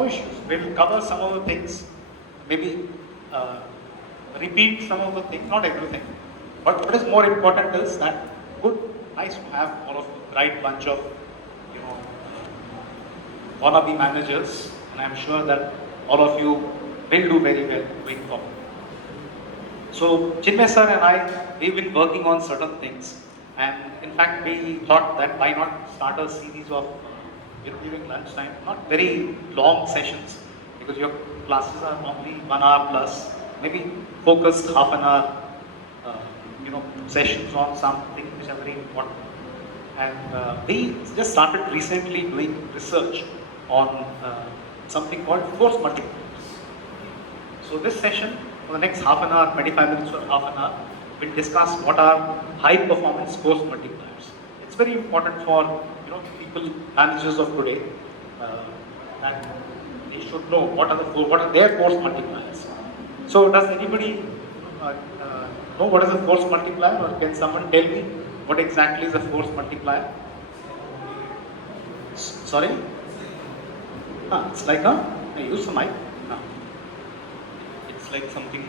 no issues. We'll cover some of the things, maybe repeat some of the things, not everything. But what is more important is that good, nice to have all of the right bunch of, you know, wannabe managers, and I'm sure that all of you will do very well going forward. So Chinmay sir and I, we've been working on certain things, and in fact we thought that why not start a series of during lunchtime, not very long sessions, because your classes are normally 1 hour plus, maybe focused half an hour, sessions on something which are very important. And we just started recently doing research on something called force multipliers. So this session, for the next half an hour, 25 minutes or half an hour, we'll discuss what are high performance force multipliers. It's very important for people, managers of today, that they should know what are their force multipliers. So does anybody know what is a force multiplier, or can someone tell me what exactly is a force multiplier? Sorry? It's like I use the mic. It's like something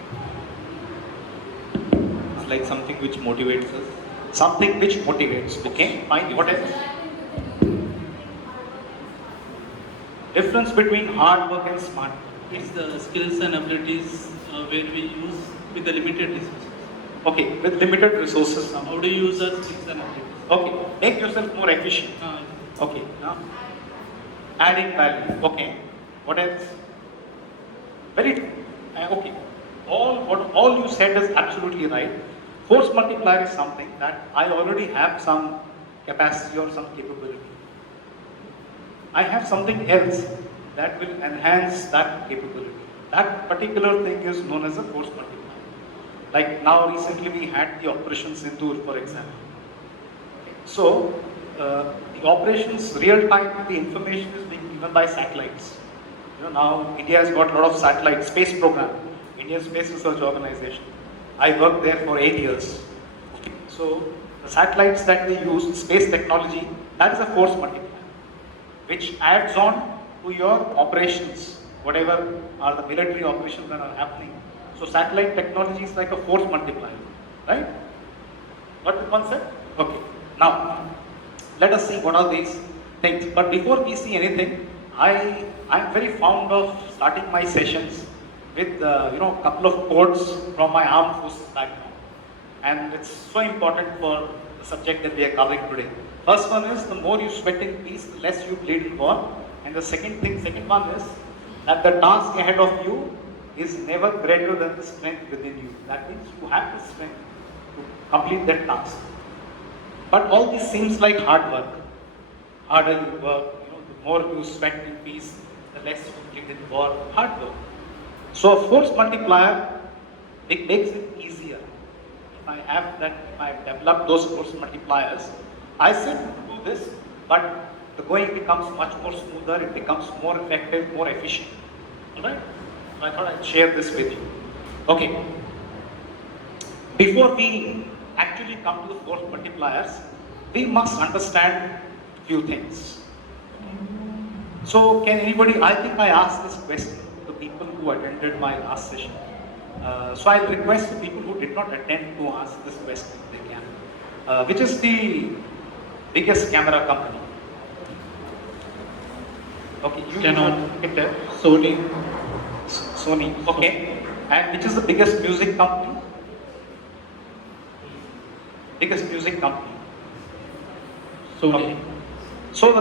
which motivates us. Something which motivates. Okay, fine. What else? Difference between hard work and smart work. It's the skills and abilities where we use with the limited resources. Okay, with limited resources. How do you use our skills and abilities? Okay, make yourself more efficient. Okay, now adding value. Okay, what else? Very okay. All you said is absolutely right. Force multiplier is something that I already have some capacity or some capability. I have something else that will enhance that capability. That particular thing is known as a force multiplier. Like now recently we had the Operation Sindoor, for example. So the operations real time, the information is being given by satellites. Now India has got a lot of satellite space program, Indian Space Research Organization. I worked there for 8 years. So the satellites that they use, space technology, that is a force multiplier, which adds on to your operations, whatever are the military operations that are happening. So satellite technology is like a force multiplier, right? Got the concept? Okay. Now, let us see what are these things. But before we see anything, I'm very fond of starting my sessions with a couple of quotes from my armed forces background, and it's so important for the subject that we are covering today. First one is, the more you sweat in peace, the less you bleed in war. And the second one is that the task ahead of you is never greater than the strength within you. That means you have the strength to complete that task. But all this seems like hard work. Harder you work, the more you sweat in peace, the less you bleed in war. Hard work. So a force multiplier, it makes it easier. If I've developed those force multipliers, I said to do this, but the going becomes much more smoother, it becomes more effective, more efficient. Alright? So I thought I'd share this with you. Okay. Before we actually come to the force multipliers, we must understand few things. So can anybody, I think I asked this question to the people who attended my last session. So I'll request the people who did not attend to ask this question if they can. Which is the biggest camera company? Okay, you can tell. Sony. Okay. And which is the biggest music company? Biggest music company. Sony. Okay. So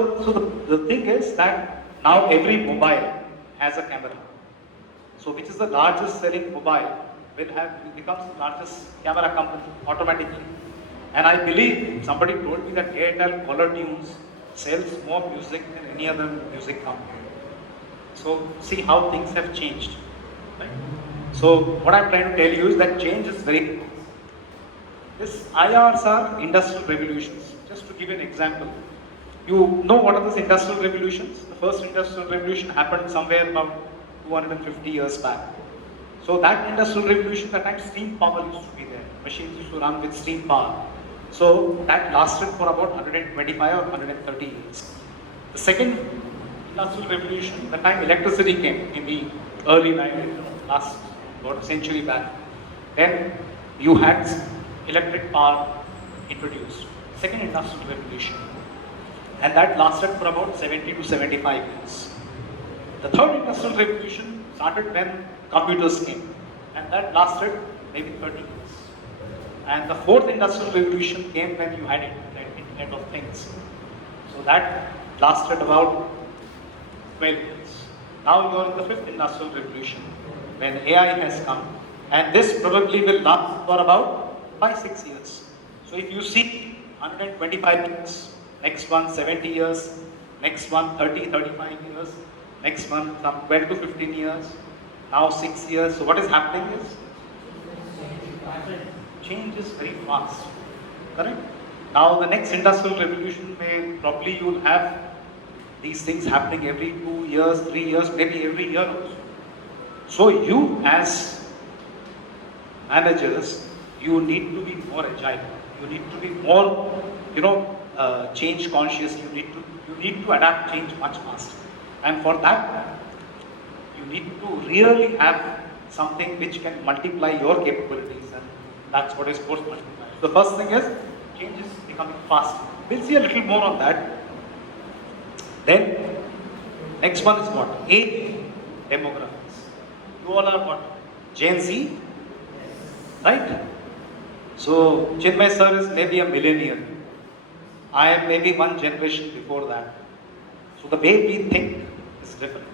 the thing is that now every mobile has a camera. So which is the largest selling mobile becomes the largest camera company automatically. And I believe somebody told me that Airtel Caller Tunes sells more music than any other music company. So see how things have changed. Right? So what I'm trying to tell you is that change is very important. These IRs are industrial revolutions. Just to give you an example, you know what are these industrial revolutions? The first industrial revolution happened somewhere about 250 years back. So that industrial revolution, at that time steam power used to be there. Machines used to run with steam power. So that lasted for about 125 or 130 years. The second Industrial Revolution, the time electricity came in the early 90s, last about a century back, then you had electric power introduced. Second Industrial Revolution, and that lasted for about 70 to 75 years. The third Industrial Revolution started when computers came, and that lasted maybe 30 years. And the fourth Industrial Revolution came when you had Internet of Things. So that lasted about 12 years. Now you are in the fifth Industrial Revolution when AI has come, and this probably will last for about 5-6 years. So if you see 125 years, next one 70 years, next one 30-35 years, next one some 12 to 15 years, now 6 years. So what is happening is change is very fast, correct? Now the next Industrial Revolution may probably you will have these things happening every 2 years, 3 years, maybe every year also. So you as managers, you need to be more agile. You need to be more, change conscious. You need to adapt change much faster. And for that, you need to really have something which can multiply your capabilities, and that's what is force multiplier. The first thing is change is becoming fast. We'll see a little more on that. Then next one is what? Age demographics. You all are what? Gen Z, right? So Chinmay sir is maybe a millennial. I am maybe one generation before that. So the way we think is different,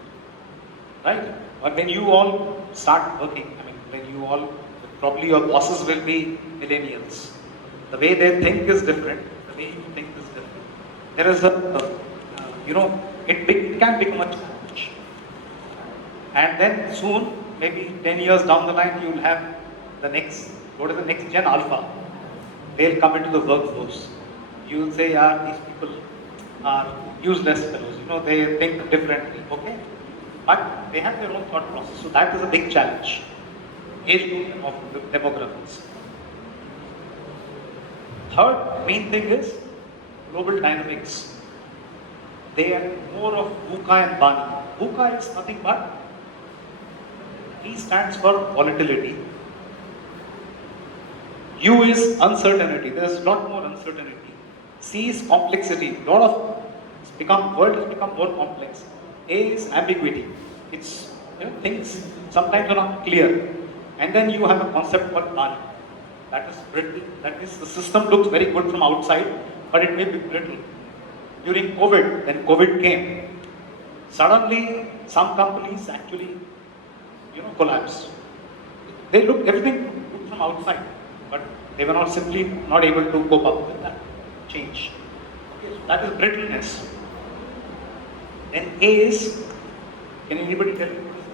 right? But when you all start working, when you all, probably your bosses will be millennials. The way they think is different. The way you think is different. There is it can become a challenge. And then soon, maybe 10 years down the line, you will have the next, go to the next gen alpha. They'll come into the workforce. You will say, yeah, these people are useless fellows, they think differently, okay? But they have their own thought process, so that is a big challenge. Age of demographics. Third main thing is global dynamics. They are more of VUCA and BANI. VUCA is nothing but, V stands for volatility. U is uncertainty. There is a lot more uncertainty. C is complexity. World has become more complex. A is ambiguity. It's things sometimes are not clear. And then you have a concept called BANI. That is brittle. That is, the system looks very good from outside, but it may be brittle. During COVID, when COVID came, suddenly some companies actually, collapsed. Everything looked from outside, but they were simply not able to cope up with that change. Okay, so that is brittleness. Then A is, can anybody tell me what is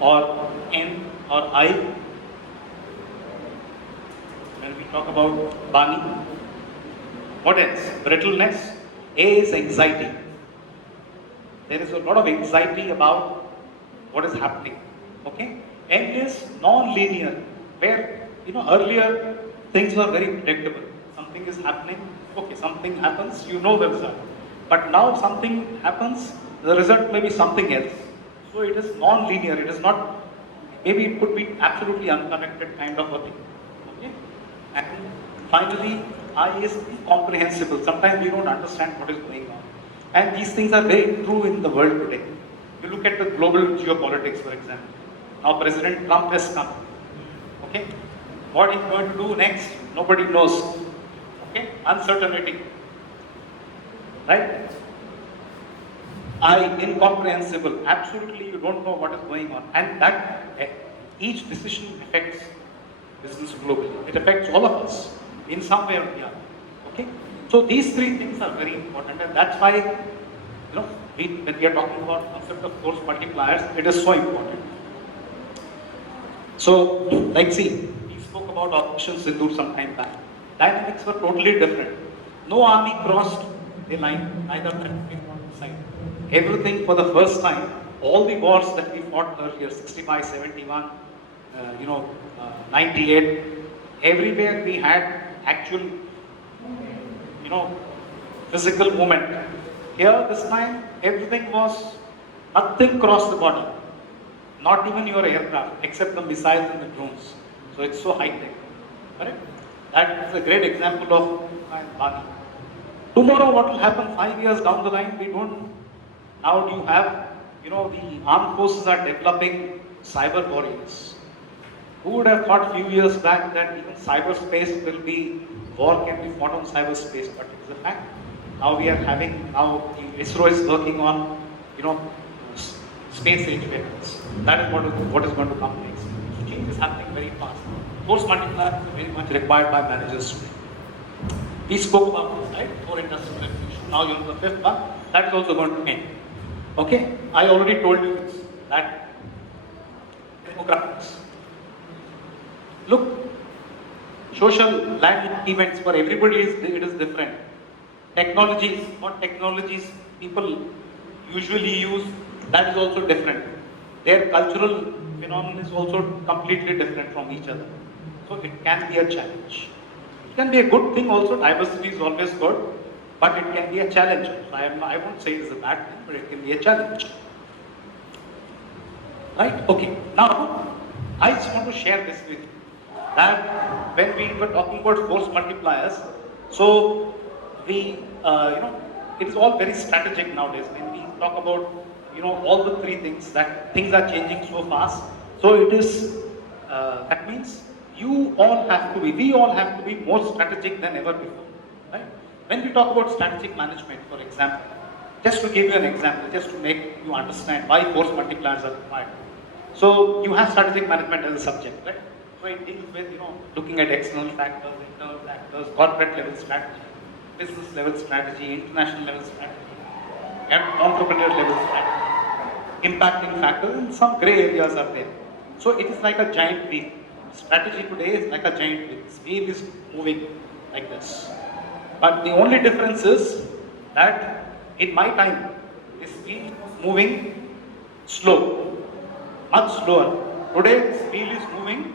A? Or N or I? When we talk about BANI, what else? Brittleness. A is anxiety. There is a lot of anxiety about what is happening. Okay? N is non-linear, where earlier things were very predictable. Something is happening, okay, something happens, the result. But now something happens, the result may be something else. So it is non-linear, it is not, maybe it could be absolutely unconnected kind of a thing. Okay? And finally, I is incomprehensible. Sometimes we don't understand what is going on. And these things are very true in the world today. You look at the global geopolitics, for example. Now President Trump has come. Okay? What he's going to do next, nobody knows. Okay? Uncertainty. Right? I, incomprehensible. Absolutely, you don't know what is going on. And that, each decision affects business globally. It affects all of us in some way or the other. Okay? So these three things are very important, and that's why, when we are talking about concept of force multipliers, it is so important. So, see, we spoke about Operation Sindoor some time back. Dynamics were totally different. No army crossed the line, neither country on the side. Everything for the first time, all the wars that we fought earlier, 65, 71, 98, everywhere we had actual, physical movement. Here, this time, everything was, nothing crossed the border. Not even your aircraft, except the missiles and the drones. So it's so high-tech, correct? That is a great example of Bali. Tomorrow, what will happen 5 years down the line, we don't. Now you have, the armed forces are developing cyber warriors. Who would have thought few years back that even cyberspace will be, war can be fought on cyberspace, but it is a fact. Now we are having, ISRO is working on, space age vehicles. That is what is going to come next. So change is happening very fast. Force multiplier is very much required by managers today. We spoke about this, right? 4 industrial revolution. Now you're on the 5th one. That is also going to end. Okay? I already told you this, that demographics. Look, social land events for everybody it is different. Technologies, what technologies people usually use, that is also different. Their cultural phenomenon is also completely different from each other. So it can be a challenge. It can be a good thing also, diversity is always good, but it can be a challenge. I won't say it is a bad thing, but it can be a challenge. Right? Okay. Now, I just want to share this with you. That when we were talking about force multipliers, so we, it is all very strategic nowadays. When we talk about, all the 3 things, that things are changing so fast. So it is, that means we all have to be more strategic than ever before. Right? When we talk about strategic management, for example, just to give you an example, just to make you understand why force multipliers are required. So you have strategic management as a subject, right? So it deals with, looking at external factors, internal factors, corporate level strategy, business level strategy, international level strategy, and entrepreneur level strategy, impacting factors, and some gray areas are there. So it is like a giant wheel. Strategy today is like a giant wheel. This wheel is moving like this. But the only difference is that in my time, this wheel was moving slow, much slower. Today, this wheel is moving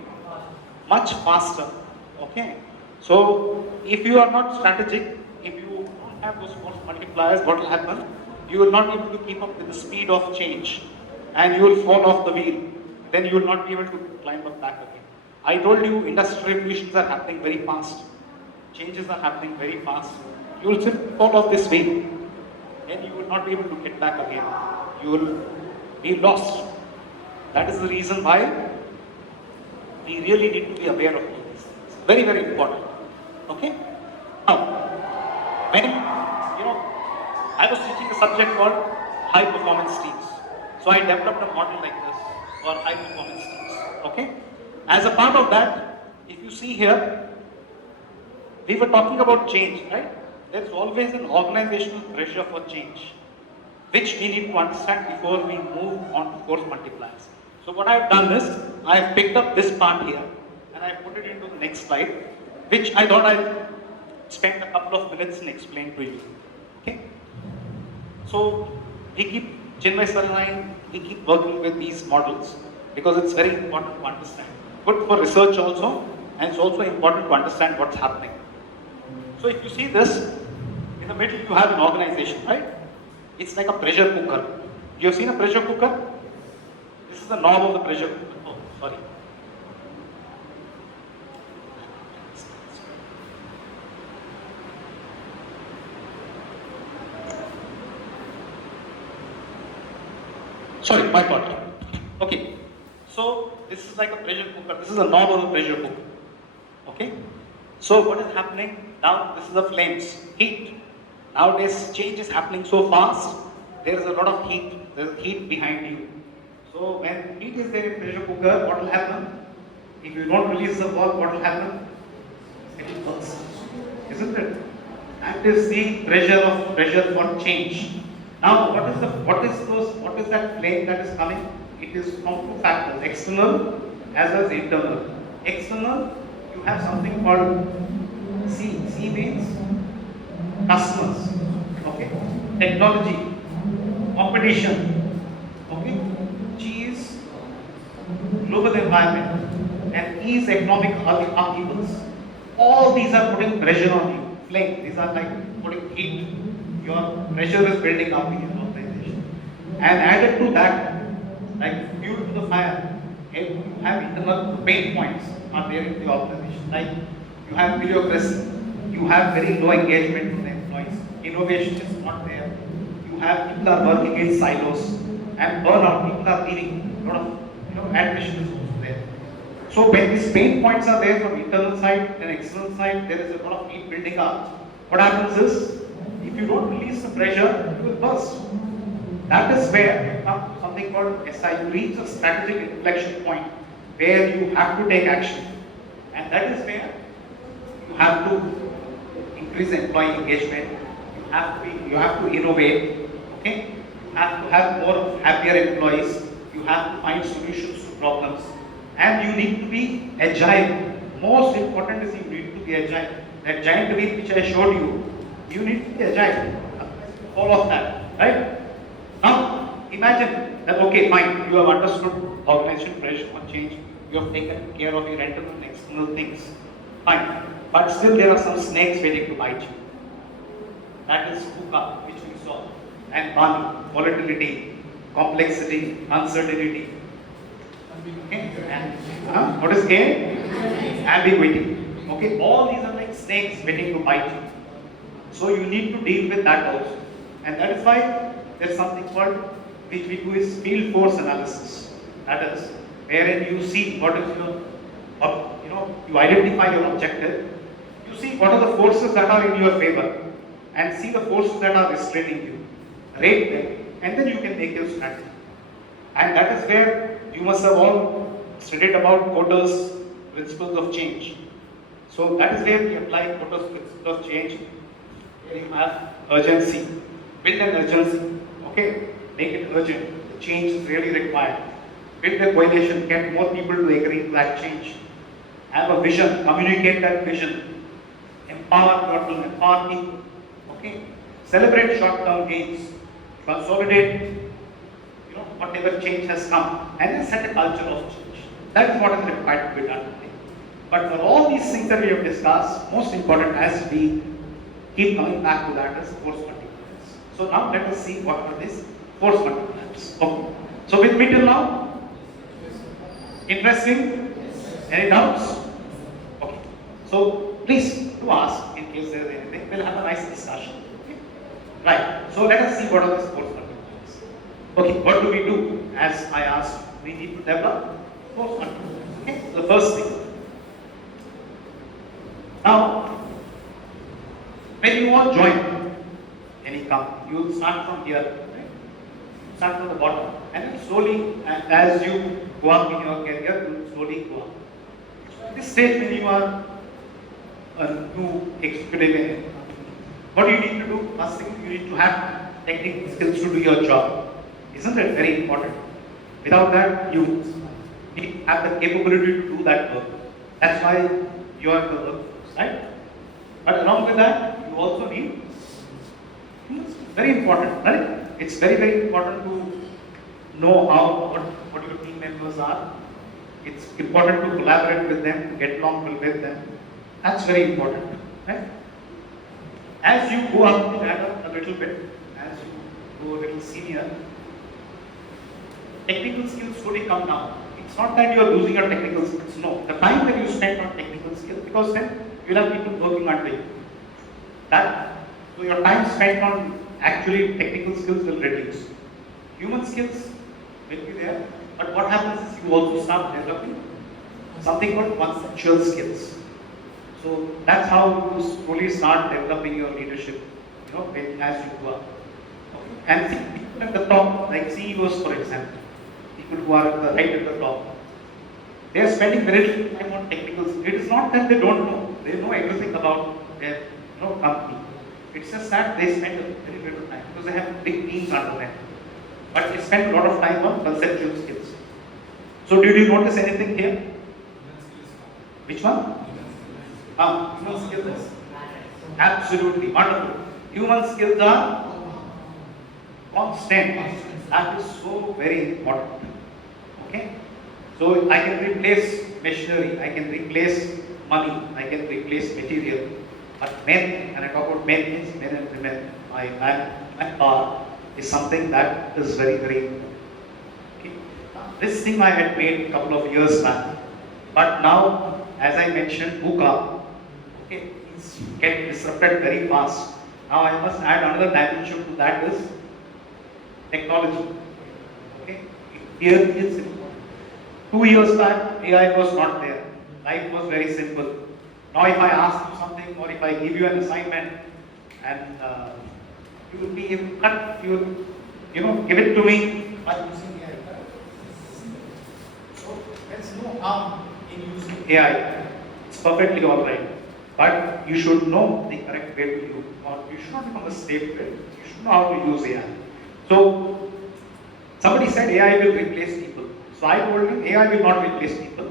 much faster. Okay? So, if you are not strategic, if you don't have those force multipliers, what will happen? You will not be able to keep up with the speed of change, and you will fall off the wheel. Then you will not be able to climb up back again. I told you, industrial revolutions are happening very fast. Changes are happening very fast. You will simply fall off this wheel. Then you will not be able to get back again. You will be lost. That is the reason why we really need to be aware of all these things. Very, very important. Okay? Now, when, I was teaching a subject called high performance teams. So I developed a model like this for high performance teams. Okay? As a part of that, if you see here, we were talking about change, right? There's always an organizational pressure for change, which we need to understand before we move on to force multipliers. So what I've done is, I've picked up this part here, and I put it into the next slide, which I thought I'd spend a couple of minutes and explain to you. Okay? So we keep, Chinmay sir and I, we keep working with these models because it's very important to understand. Good for research also, and it's also important to understand what's happening. So if you see this, in the middle you have an organization, right? It's like a pressure cooker. You have seen a pressure cooker? This is the knob of the pressure cooker. Oh, sorry. Sorry, my fault. Okay. So this is like a pressure cooker. This is the knob of the pressure cooker. Okay. So what is happening now? This is the flames, heat. Nowadays change is happening so fast. There is a lot of heat. There is heat behind you. So when heat is there in pressure cooker, what will happen? If you don't release the work, what will happen? It will burst, isn't it? That is the pressure for change. Now what is that flame that is coming? It is from 2 factors, external as well as internal. External, you have something called C. C means customers, okay? Technology, competition, okay? G is global environment, and E is economic upheavals. All these are putting pressure on you. Flame, these are like putting heat your pressure is building up in your organization. And added to that, like fuel to the fire, if you have internal pain points are there in the organization, like you have bureaucracy, you have very low engagement with the employees, innovation is not there, you have people are working in silos, and burnout, people are leaving, a lot of attrition is also there. So when these pain points are there from internal side and external side, there is a lot of heat building up. What happens is, if you don't release the pressure, you will burst. That is where you come to something called SI. You reach a strategic inflection point where you have to take action. And that is where you have to increase employee engagement. You have to innovate. Okay? You have to have more happier employees. You have to find solutions to problems. And you need to be agile. Most important is you need to be agile. That giant wheel which I showed you, you need to be agile. All of that, right? Now, imagine that, okay, fine, you have understood organization pressure for change, you have taken care of your internal and external things, fine, but still there are some snakes waiting to bite you. That is hookah, which we saw, and money, volatility, complexity, uncertainty. Okay? And, what is A? Ambiguity. Okay, all these are like snakes waiting to bite you. So you need to deal with that also. And that is why there's something called, which we do is field force analysis. That is, wherein you see what is your, you identify your objective, you see what are the forces that are in your favor, and see the forces that are restraining you, rate them, and then you can make your strategy. And that is where you must have all studied about Kotter's principles of change. So that is where we apply Kotter's principle of change, where you have urgency, build an urgency, okay, make it urgent, the change is really required. Build a coalition, get more people to agree to that change. Have a vision, communicate that vision, empower your team, empower people, okay. Celebrate short-term gains, consolidate, whatever change has come, and then set a culture of change. That is what is required to be done today. But for all these things that we have discussed, most important as we keep coming back to that is force multipliers. So now let us see what are these force multipliers. Okay. So with me till now? Interesting? Any doubts? Okay. So please do ask in case there is anything. We'll have a nice discussion. Okay. Right. So let us see what are these force multipliers. Okay, what do we do? As I asked, we need to develop force multipliers. Okay, so the first thing. Now, when you want to join any company, you will start from here, right? Start from the bottom, and then slowly, as you go up in your career, you will slowly go up. So at this stage, when you are a new executive, what do you need to do? First thing, you need to have technical skills to do your job. Isn't it very important? Without that, you have the capability to do that work. That's why you are the workforce, right? But along with that, you also need, very important, right? It's very, very important to know what your team members are. It's important to collaborate with them, to get along with them. That's very important, right? As you go up the ladder a little bit, as you go a little senior, technical skills slowly come down. It's not that you are losing your technical skills, no. The time that you spend on technical skills, because then you'll have people working under you. So your time spent on actually technical skills will reduce. Human skills will be there, but what happens is you also start developing something called conceptual skills. So that's how you slowly start developing your leadership, as you go up. Okay. And see, people at the top, like CEOs for example, people who are right at the top, they are spending very little time on technical skills. It is not that they don't know, they know everything about their company. It's just that they spend very little time because they have big teams under them. But they spend a lot of time on conceptual skills. So did you notice anything here? Which one? Human skills. Absolutely, wonderful. Human skills are constant. That is so very important. Okay? So I can replace machinery, I can replace money, I can replace material. But men, and I talk about men, means men and women, my manpower is something that is very, very important. Okay. Now, this thing I had made a couple of years back, but now, as I mentioned, VUCA, okay, it's get disrupted very fast. Now I must add another dimension to that is technology. Okay, here is important. 2 years back, AI was not there. Life was very simple. Now, if I ask you something or if I give you an assignment and you will be able to cut, you know, give it to me by using AI. So there's no harm in using AI. It's perfectly all right. But you should know the correct way to use, or you should not become a slave to it. You should know how to use AI. So somebody said AI will replace people. So I told him AI will not replace people.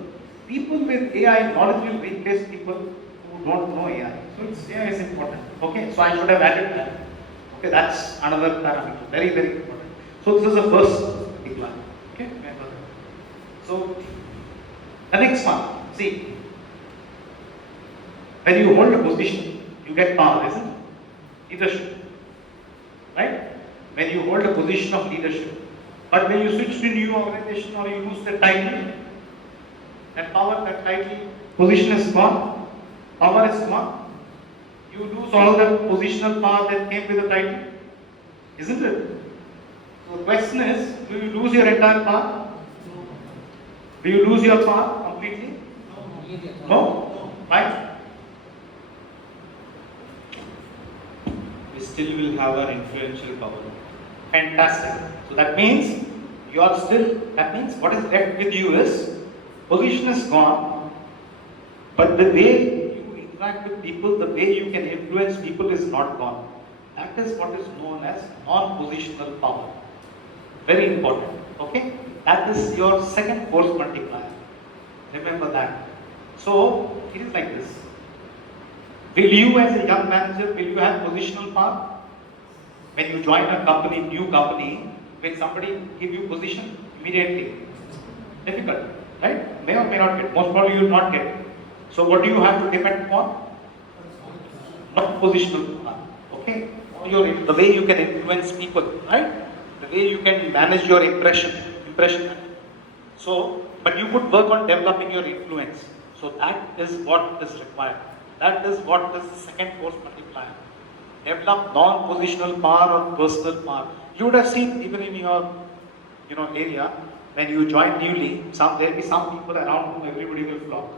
People with AI knowledge will replace people who don't know AI. So AI is important. Okay, so I should have added that. Okay, that's another parameter. Very, very important. So this is the first big one. Okay, remember that. So the next one, see, when you hold a position, you get power, isn't it? Leadership. Right? When you hold a position of leadership. But when you switch to a new organization or you lose the title, that power, that title, position is gone, power is gone. You lose all the positional power that came with the title, isn't it? So the question is, do you lose your entire power? Do you lose your power completely? No? Right? We still will have our influential power. Fantastic. So that means you are still, that means what is left with you is, position is gone, but the way you interact with people, the way you can influence people is not gone. That is what is known as non-positional power. Very important. Okay? That is your second force multiplier. Remember that. So it is like this. Will you as a young manager, will you have positional power? When you join a company, new company, will somebody give you position immediately? Difficult, right? May or may not get. Most probably you will not get. So what do you have to depend upon? Not positional power. Okay? The way you can influence people, right? The way you can manage your impression. So, but you could work on developing your influence. So that is what is required. That is what is the second force multiplier. Develop non-positional power or personal power. You would have seen even in your, area when you join newly. There will be some people around whom everybody will flock,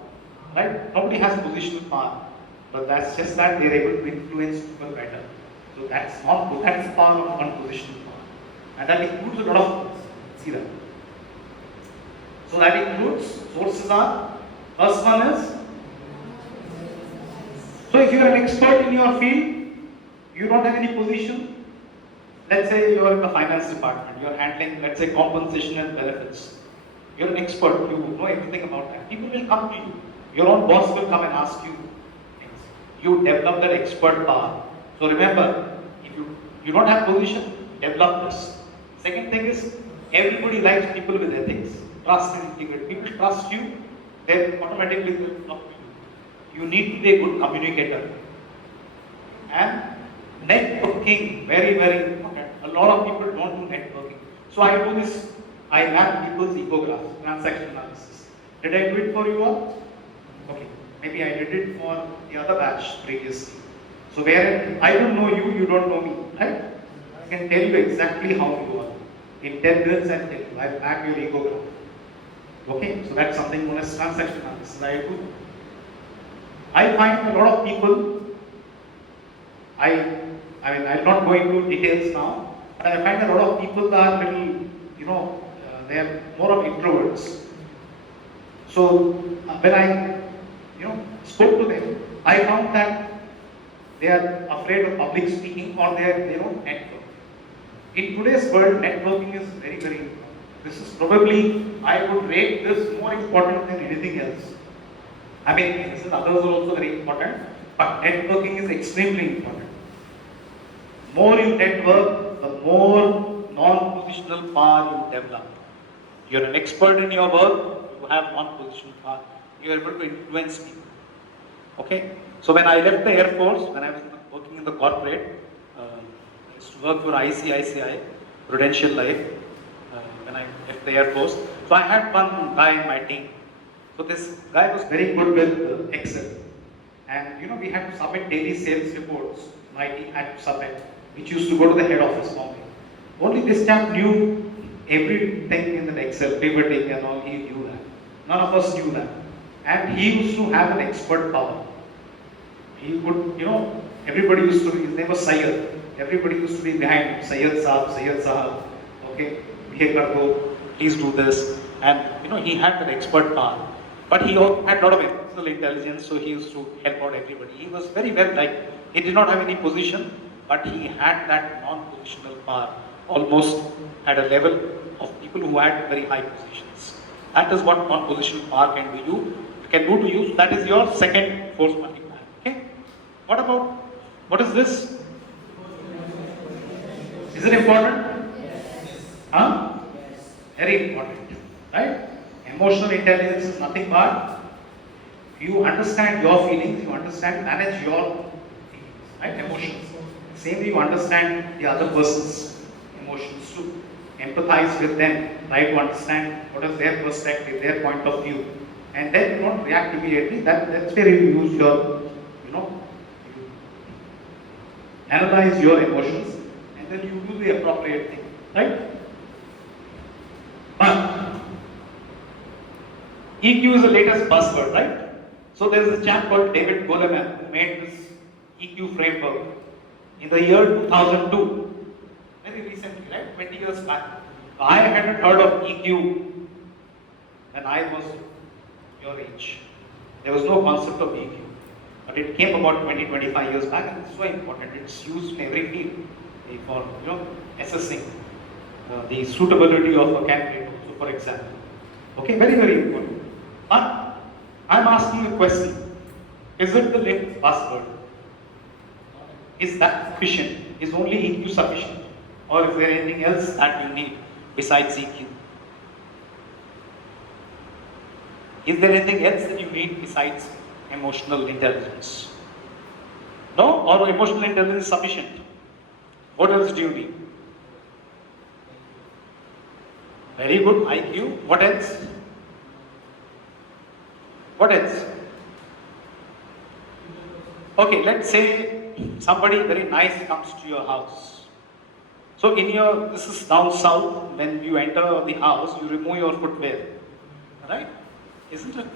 right? Nobody has positional power, but that's just that they're able to influence people better. So that's the power of non-positional power, and that includes a lot of things. See that. So that includes sources are. First one is. So if you are an expert in your field. You don't have any position. Let's say you are in the finance department. You are handling, let's say, compensation and benefits. You're an expert. You know everything about that. People will come to you. Your own boss will come and ask you things. You develop that expert power. So remember, if you don't have position, develop this. Second thing is, everybody likes people with ethics, trust and integrity. People trust you, they automatically will talk to you. You need to be a good communicator. And networking, very, very important. A lot of people don't do networking. So I do this, I map people's ecograph, transaction analysis. Did I do it for you all? Okay, maybe I did it for the other batch previously. So where I don't know you, you don't know me, right? I can tell you exactly how you are. In 10 minutes I tell you, I map your ecograph. Okay, so that's something known as transaction analysis. I do. I find a lot of people, I'm not going into details now, but I find a lot of people are little, they are more of introverts. So when I, spoke to them, I found that they are afraid of public speaking or they don't network. In today's world, networking is very, very important. This is probably, I would rate this more important than anything else. I mean, others are also very important, but networking is extremely important. More you network, the more non-positional power you develop. You're an expert in your work, you have non-positional power. You're able to influence people. Okay? So when I left the Air Force, when I was working in the corporate, used to work for ICICI, Prudential Life, when I left the Air Force. So I had one guy in my team. So this guy was very good with Excel. And we had to submit daily sales reports. My team had to submit, which used to go to the head office normally. Only this chap knew everything in the Excel, pivoting and all, he knew that. None of us knew that. And he used to have an expert power. He would, everybody used to be, his name was Sayyid. Everybody used to be behind him, Sayyid Sahab, okay, here go, please do this. And he had that expert power. But he also had a lot of emotional intelligence, so he used to help out everybody. He was very well liked. He did not have any position, but he had that non-positional power, almost at a level of people who had very high positions. That is what non-positional power can do to you. That is your second force multiplier. Okay? What is this? Is it important? Yes. Huh? Yes. Very important. Right? Emotional intelligence is nothing but you understand your feelings, you manage your feelings, right? Emotions. Same way you understand the other person's emotions too. Empathize with them, try to understand what is their perspective, their point of view. And then you don't react immediately. That's where you use your, you analyze your emotions and then you do the appropriate thing, right? But EQ is the latest buzzword, right? So there is a chap called David Goleman who made this EQ framework in the year 2002, very recently, right? 20 years back. I hadn't heard of EQ when I was your age. There was no concept of EQ. But it came about 20-25 years back and it's so important. It's used in every field for assessing the suitability of a candidate, so for example. Okay, very, very important. But I'm asking a question. Is it the latest buzzword? Is that sufficient? Is only EQ sufficient? Or is there anything else that you need besides EQ? Is there anything else that you need besides emotional intelligence? No? Or emotional intelligence is sufficient? What else do you need? Very good, IQ. What else? What else? Okay, let's say somebody very nice comes to your house. So this is down south, when you enter the house, you remove your footwear. Right? Isn't it?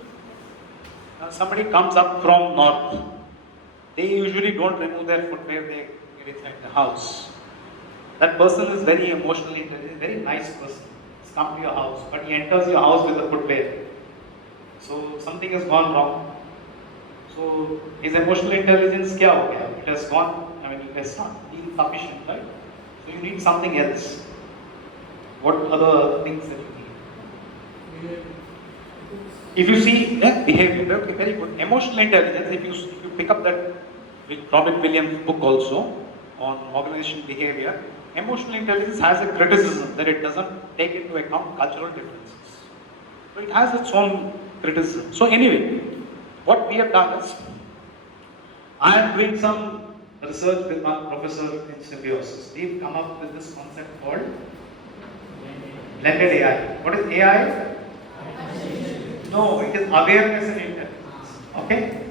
Somebody comes up from north. They usually don't remove their footwear, they get inside the house. That person is very emotionally intelligent, very nice person. He's come to your house, but he enters your house with a footwear. So something has gone wrong. So his emotional intelligence kya ho gaya? It has gone, it has not been sufficient, right? So you need something else. What other things that you need? If you see behavior, okay, very good. Emotional intelligence, if you pick up that Robin Williams book also on organizational behavior, emotional intelligence has a criticism that it doesn't take into account cultural differences. So it has its own criticism. So anyway, what we have done is, I am doing some research with my professor in symbiosis. We've come up with this concept called blended AI. What is AI? No, it is awareness and intelligence. Okay?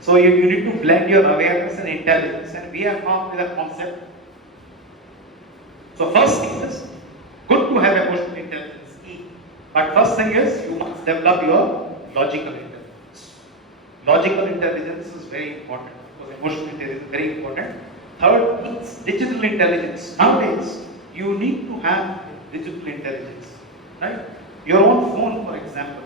So you need to blend your awareness and intelligence, and we have come up with a concept. So first thing is, good to have emotional intelligence, but first thing is, you must develop your logical intelligence. Logical intelligence is very important, because emotional intelligence is very important. Third is digital intelligence. Nowadays, you need to have digital intelligence, right? Your own phone, for example.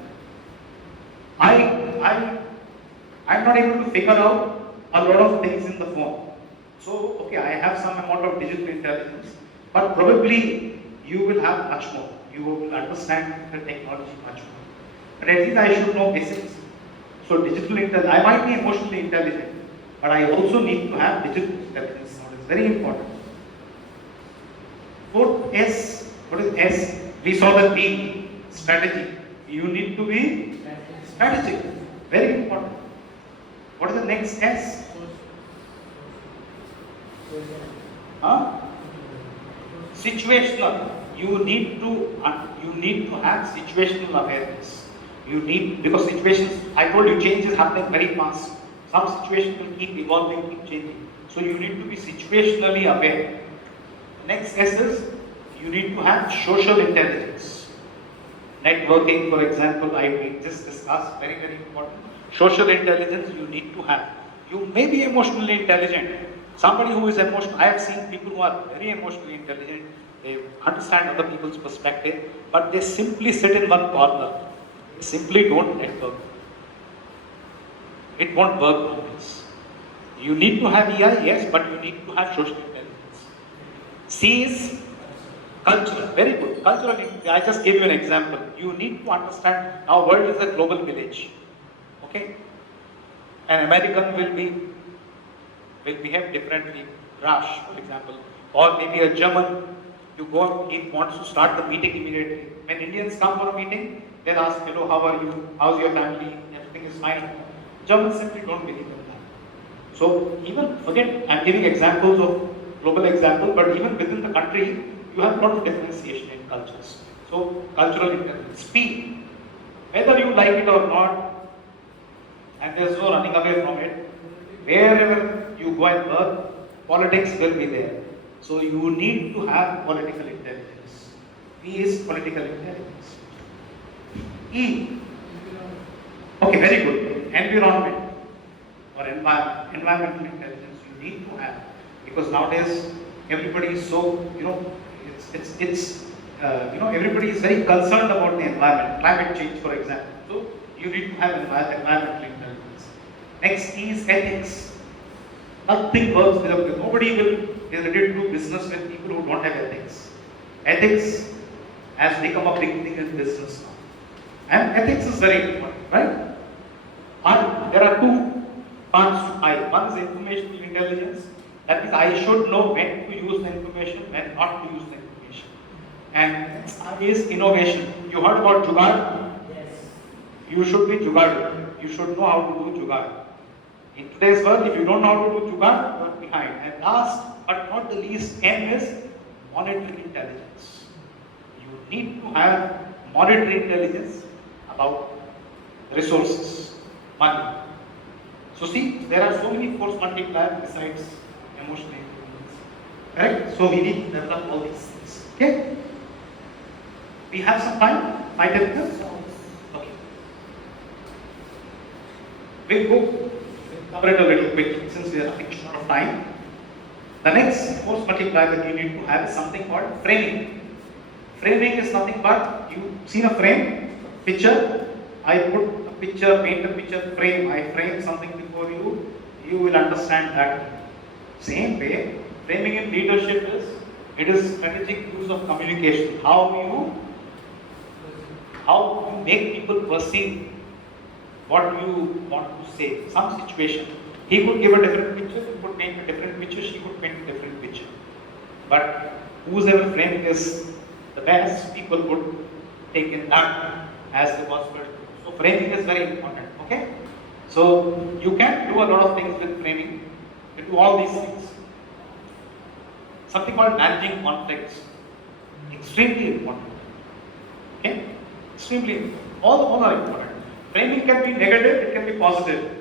I'm not able to figure out a lot of things in the phone. So, okay, I have some amount of digital intelligence, but probably you will have much more. You will understand the technology much more. But at least I should know basics. So digital intelligence, I might be emotionally intelligent, but I also need to have digital intelligence. It's very important. Fourth S, what is S? We saw the P, strategy. You need to be strategic. Very important. What is the next S? Huh? Situational. You need to have situational awareness. You need, because situations, I told you, change is happening very fast. Some situations will keep evolving, keep changing. So you need to be situationally aware. Next S is, you need to have social intelligence. Networking, for example, I just discussed, very, very important. Social intelligence you need to have. You may be emotionally intelligent. Somebody who is emotional, I have seen people who are very emotionally intelligent, they understand other people's perspective, but they simply sit in one corner. They simply don't network. It won't work like this. You need to have EI, yes, but you need to have social intelligence. C is cultural, very good. Cultural, I just gave you an example. You need to understand, our world is a global village. Okay? An American will behave differently, rash, for example. Or maybe a German, you go, he wants to start the meeting immediately. When Indians come for a meeting, they'll ask, hello, how are you? How's your family? Everything is fine. Germans simply don't believe in that. So even, forget, I'm giving examples of global example, but even within the country, you have a lot of differentiation in cultures. So cultural intelligence. P, whether you like it or not, and there's no running away from it, wherever you go and work, politics will be there. So you need to have political intelligence. P is political intelligence. E, okay, very good. Environment or environmental intelligence you need to have, because nowadays everybody is so, everybody is very concerned about the environment, climate change, for example. So you need to have environmental intelligence. Next is ethics. Nothing works without, nobody is ready to do business with people who don't have ethics. Ethics has become a big thing in business now. And ethics is very important, right? And there are two parts to I. One is informational intelligence. That means I should know when to use the information, when not to use the information. And I is innovation. You heard about jugaad? Yes. You should be jugaad. You should know how to do jugaad. In today's world, if you don't know how to do jugaad, you are behind. And last but not the least, M is monetary intelligence. You need to have monetary intelligence about resources, money. So see, there are so many force multipliers besides emotional intelligence. Correct? So we need to develop all these things. Okay? We have some time? 5 minutes? Okay. We'll go cover it a little quick since we are running short of time. The next force multiplier that you need to have is something called framing. Framing is nothing but, you seen a frame, picture, I put a picture, paint a picture, frame, I frame something before you, you will understand that. Same way, framing in leadership is, it is strategic use of communication. How you make people perceive what you want to say, some situation. He could give a different picture, he could paint a different picture, she could paint a different picture. But whoever framing is the best, people would take in that as the possible. So framing is very important, okay? So you can do a lot of things with framing. You do all these things. Something called managing conflicts. Extremely important. Okay? Extremely important. All are important. Framing can be negative, it can be positive.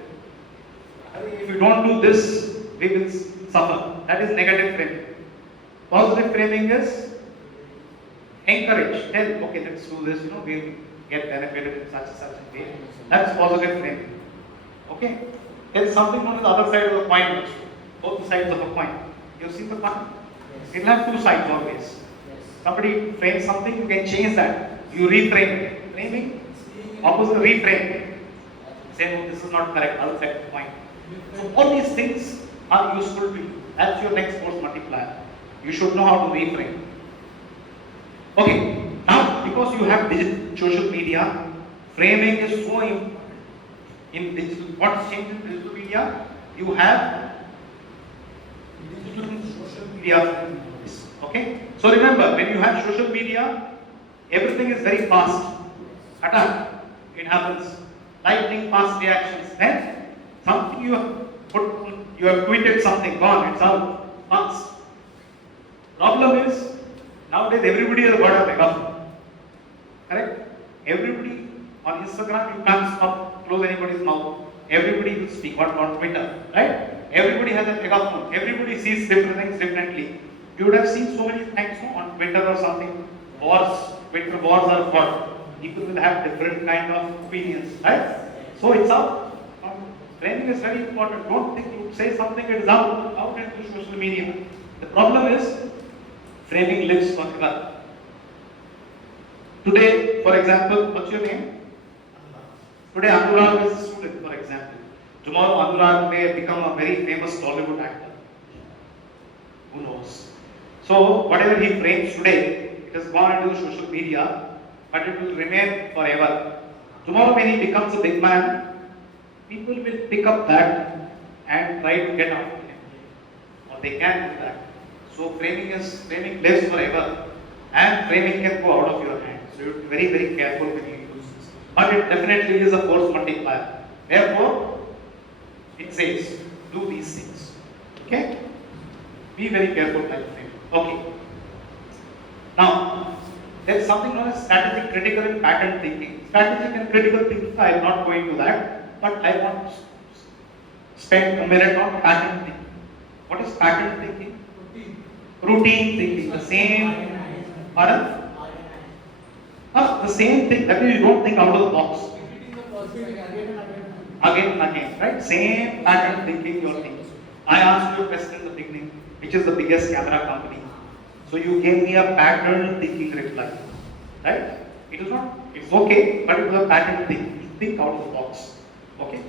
If you don't do this, we will suffer. That is negative framing. Positive framing is encourage, tell, okay, let's do this, we'll get benefited in such a way. That's positive framing. Okay? There is something on the other side of the coin also. Both sides of a coin. You've seen the coin? It will have two sides always. Yes. Somebody frames something, you can change that. You reframe it. Framing, opposite reframe. Say, no, this is not correct, other side of the coin. So all these things are useful to you. That's your next force multiplier. You should know how to reframe. Okay, now because you have social media, framing is so important. In digital, what's changed in digital media? You have digital social media. Okay, so remember, when you have social media, everything is very fast. Attack, it happens. Lightning fast reactions. Then something you have tweeted something, gone, it's out fast. Problem is, Nowadays, everybody has got a megaphone. Correct? Everybody on Instagram, you can't stop, close anybody's mouth. Everybody will speak on Twitter, right? Everybody has a megaphone. Everybody sees different things differently. You would have seen so many things on Twitter or something. Wars, Twitter wars are fought. People will have different kind of opinions, right? So it's out. Framing is very important. Don't think you say something, it is out into social media. The problem is framing lives forever. Today, for example, what's your name? Today, Anurag is a student, for example. Tomorrow, Anurag may become a very famous Tollywood actor. Who knows? So, whatever he frames today, it has gone into social media, but it will remain forever. Tomorrow, when he becomes a big man, people will pick up that and try to get out of him. Or they can do that. So, framing lives forever, and framing can go out of your hand. So, you have to be very, very careful when you use this. But it definitely is a force multiplier. Therefore, it says, do these things. Okay? Be very careful while framing. Okay. Now, there is something known as strategic, critical, and pattern thinking. Strategic and critical thinking, I am not going to that, but I want to spend a minute on pattern thinking. What is pattern thinking? Routine thinking. The same. Pardon? The same thing. That means you don't think out of the box. Again and again, right? Same pattern thinking you're thinking. I asked you a question in the beginning, which is the biggest camera company? So you gave me a pattern thinking reply, right? It is not, it's okay, but it was a pattern thinking. You think out of the box, okay?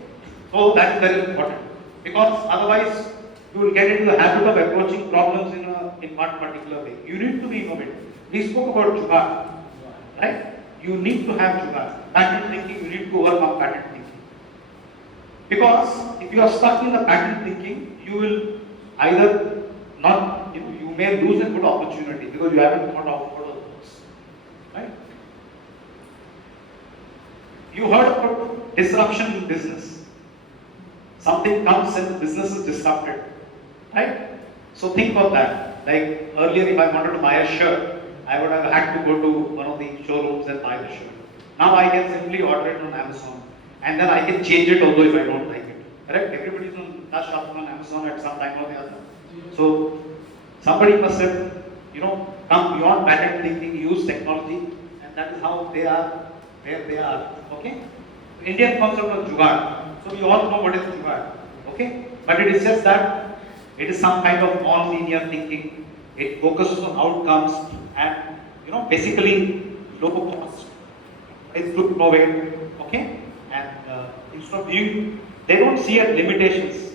So that is very important, because otherwise you will get into the habit of approaching problems in one particular way. You need to be innovative. We spoke about jugaad, right? You need to have jugaad. Pattern thinking, you need to overcome pattern thinking. Because if you are stuck in the pattern thinking, you will either not, you may lose a good opportunity because you haven't thought out what it works, right? You heard about disruption in business. Something comes and the business is disrupted, right? So think of that. Like earlier, if I wanted to buy a shirt, I would have had to go to one of the showrooms and buy the shirt. Now I can simply order it on Amazon, and then I can change it although if I don't like it. Correct? Everybody's shopping on Amazon at some time or the other. So somebody must have, come beyond pattern thinking, use technology, and that is how they are where they are. Okay? Indian concept of jugaad. So we all know what is jugaad. Okay? But it is just that it is some kind of non-linear thinking. It focuses on outcomes and basically low cost. It's to innovate. Okay? And instead of viewing, they don't see at limitations.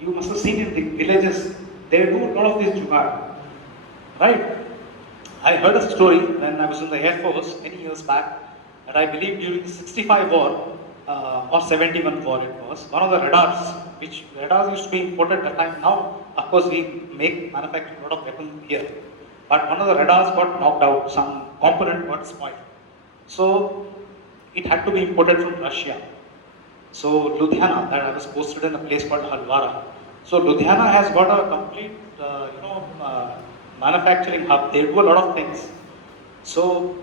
You must have seen in the villages, they do a lot of this jugaad. Right? I heard a story when I was in the Air Force many years back, that I believe during the 65 war or 71 war it was, one of the radars, which radars used to be imported at the time. Now, of course, we manufacture a lot of weapons here. But one of the radars got knocked out, some component got spoiled. So, it had to be imported from Russia. So, Ludhiana, that I was posted in a place called Halwara. So, Ludhiana has got a complete, manufacturing hub. They do a lot of things. So,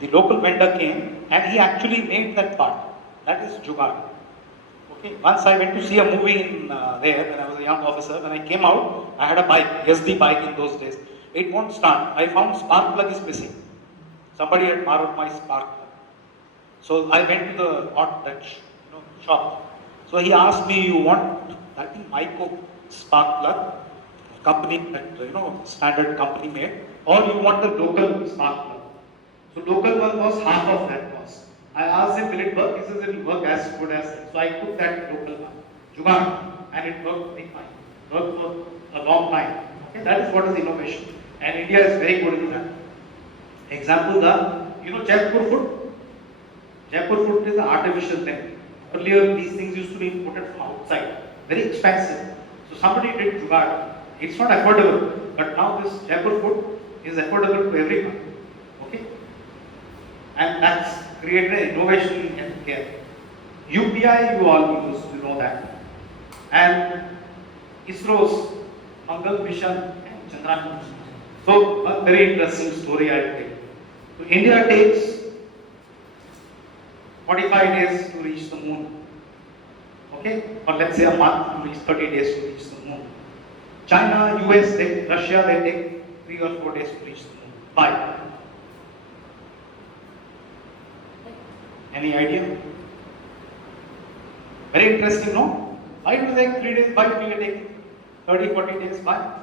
the local vendor came and he actually made that part. That is jugaad. Okay. Once I went to see a movie in there when I was a young officer. When I came out, I had a bike, SD bike in those days. It won't start. I found spark plug is missing. Somebody had borrowed my spark plug. So I went to the shop. So he asked me, you want, I think, Myco spark plug, company that, standard company made, or you want the local spark plug. So local one was half of that cost. I asked him, will it work? He says it will work as good as that. So I took that local one, jugaad, and it worked very fine. Worked for a long time. Okay, that is what is innovation. And India is very good in that. Example, Jaipur food. Jaipur food is an artificial thing. Earlier, these things used to be imported from outside. Very expensive. So somebody did jugaad. It's not affordable, but now this Jaipur food is affordable to everyone. Okay? And that's created an innovation in healthcare. UPI, you all use, you know that. And ISRO's Mangal mission and Chandrayaan mission. So, a very interesting story I'll tell you. So, India takes 45 days to reach the moon. Okay? Or let's say a month to reach 30 days to reach the moon. China, US, Russia, they take 3 or 4 days to reach the moon. Why? Any idea? Very interesting, no? Why do they take 3 days? Why do we take 30, 40 days? Why?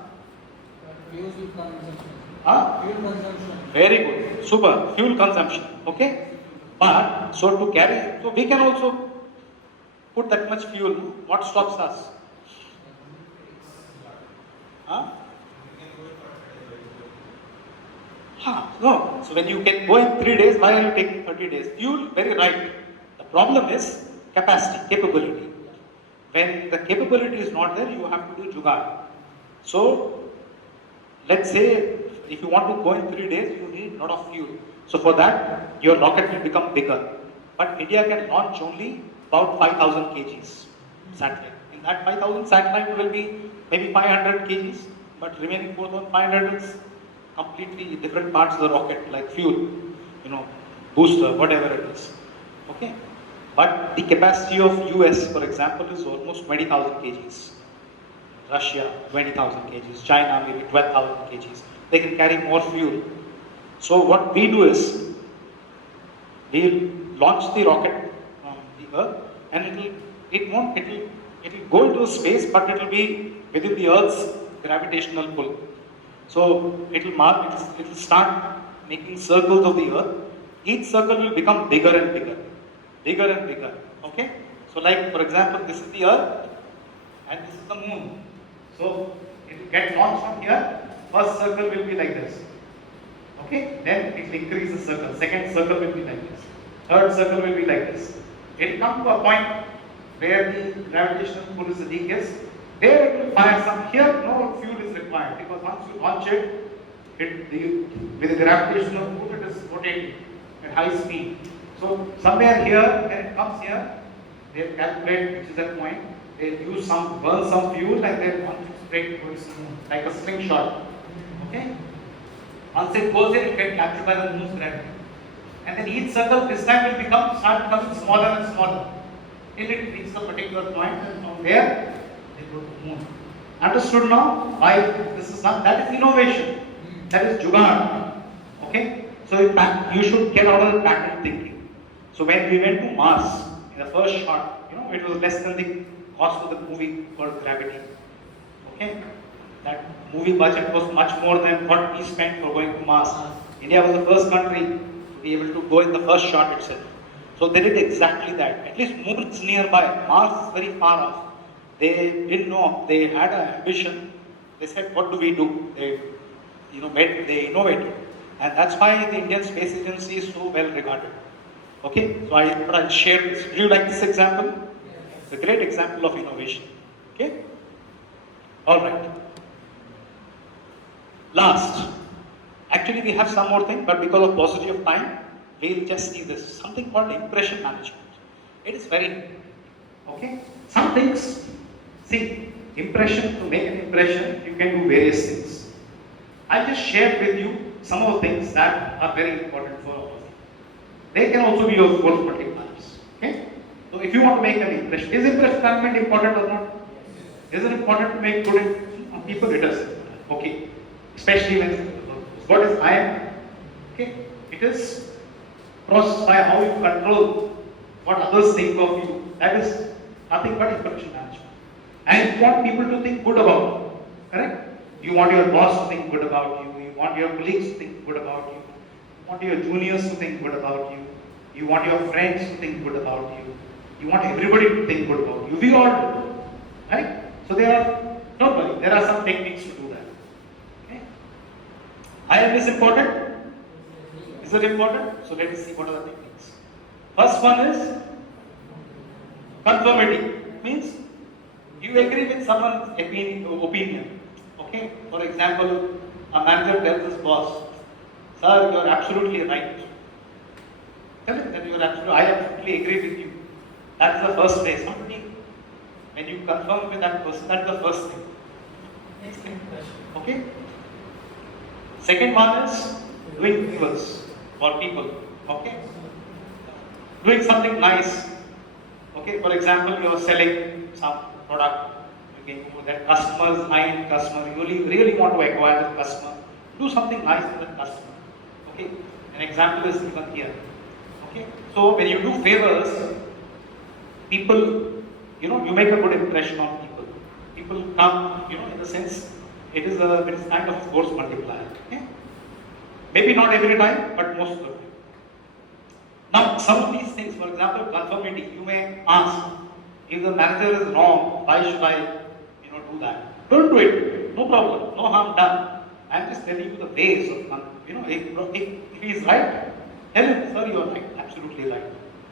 Fuel consumption. Huh? Fuel consumption. Very good. Super. Fuel consumption. Okay? But, so to carry, so we can also put that much fuel. What stops us? Huh? No. So when you can go in 3 days, why are you taking 30 days? Fuel, very right. The problem is capacity, capability. When the capability is not there, you have to do jugaad. So, let's say if you want to go in 3 days, you need a lot of fuel. So for that, your rocket will become bigger. But India can launch only about 5,000 kgs satellite. In that 5,000 satellite will be maybe 500 kgs, but remaining 4,500 is completely different parts of the rocket, like fuel, booster, whatever it is. Okay? But the capacity of US, for example, is almost 20,000 kgs. Russia, 20,000 kgs. China, maybe 12,000 kgs. They can carry more fuel. So what we do is, we'll launch the rocket from the Earth, and it'll go into space, but it'll be within the Earth's gravitational pull. So it'll start making circles of the Earth. Each circle will become bigger and bigger, bigger and bigger. Okay? So like, for example, this is the Earth, and this is the Moon. So it will get launched from here. First circle will be like this. Okay? Then it will increase the circle. Second circle will be like this. Third circle will be like this. It will come to a point where the gravitational pull is the weakest. There it will fire some. Here no fuel is required, because once you launch it, with the gravitational pull it is rotating at high speed. So somewhere here, when it comes here, they calculate which is that point. They burn some fuel, and then launch it straight towards the moon, like a slingshot. Okay? Once it goes in, it gets captured by the moon's gravity. And then each circle this time will start becoming smaller and smaller, till it reaches a particular point, and from there they go to the moon. Understood now why this is done? That is innovation. That is jugaad. Okay? So you should get out of the pattern thinking. So when we went to Mars in the first shot, it was less than the cost of the movie called Gravity. Okay? That movie budget was much more than what we spent for going to Mars. India was the first country to be able to go in the first shot itself. So they did exactly that. At least Moon is nearby. Mars is very far off. They didn't know. They had an ambition. They said, what do we do? They innovated. And that's why the Indian Space Agency is so well regarded. Okay? So I'll share this. Do you like this example? It's a great example of innovation. Okay? Alright. Last. Actually, we have some more thing, but because of paucity of time, we'll just see this. Something called impression management. It is very, okay? Some things, see, impression, to make an impression, you can do various things. I'll just share with you some of the things that are very important for all of you. They can also be your force multipliers. Okay? So if you want to make an impression, is impression management important or not? Is it important to make good impression on people? It is. Okay. Especially when what is IMBA? Okay. It is process by how you control what others think of you. That is nothing but impression management. And you want people to think good about you. Correct? You want your boss to think good about you. You want your colleagues to think good about you. You want your juniors to think good about you. You want your friends to think good about you. You want everybody to think good about you. We all do. Right? So don't worry, there are some techniques to do that. Okay? IM is important. Is it important? So let us see what are the techniques. First one is conformity. Means you agree with someone's opinion. Okay? For example, a manager tells his boss, "Sir, you are absolutely right." Tell him that I absolutely agree with you. That's the first place. When you confirm with that person, that's the first thing. Okay? Second one is doing favors for people. Okay? Doing something nice. Okay, for example, you are selling some product. Okay, that customer is high-end customer. You really want to acquire that customer. Do something nice for that customer. Okay, an example is given here. Okay, so when you do favors, people, you make a good impression on people. People come, in the sense, it is kind of force multiplier. Okay, maybe not every time, but most of the time. Now, some of these things, for example, conformity, you may ask, if the manager is wrong, why should I, do that? Don't do it. No problem. No harm done. I'm just telling you the ways of, if he is right, tell him, sir, you are right, absolutely right.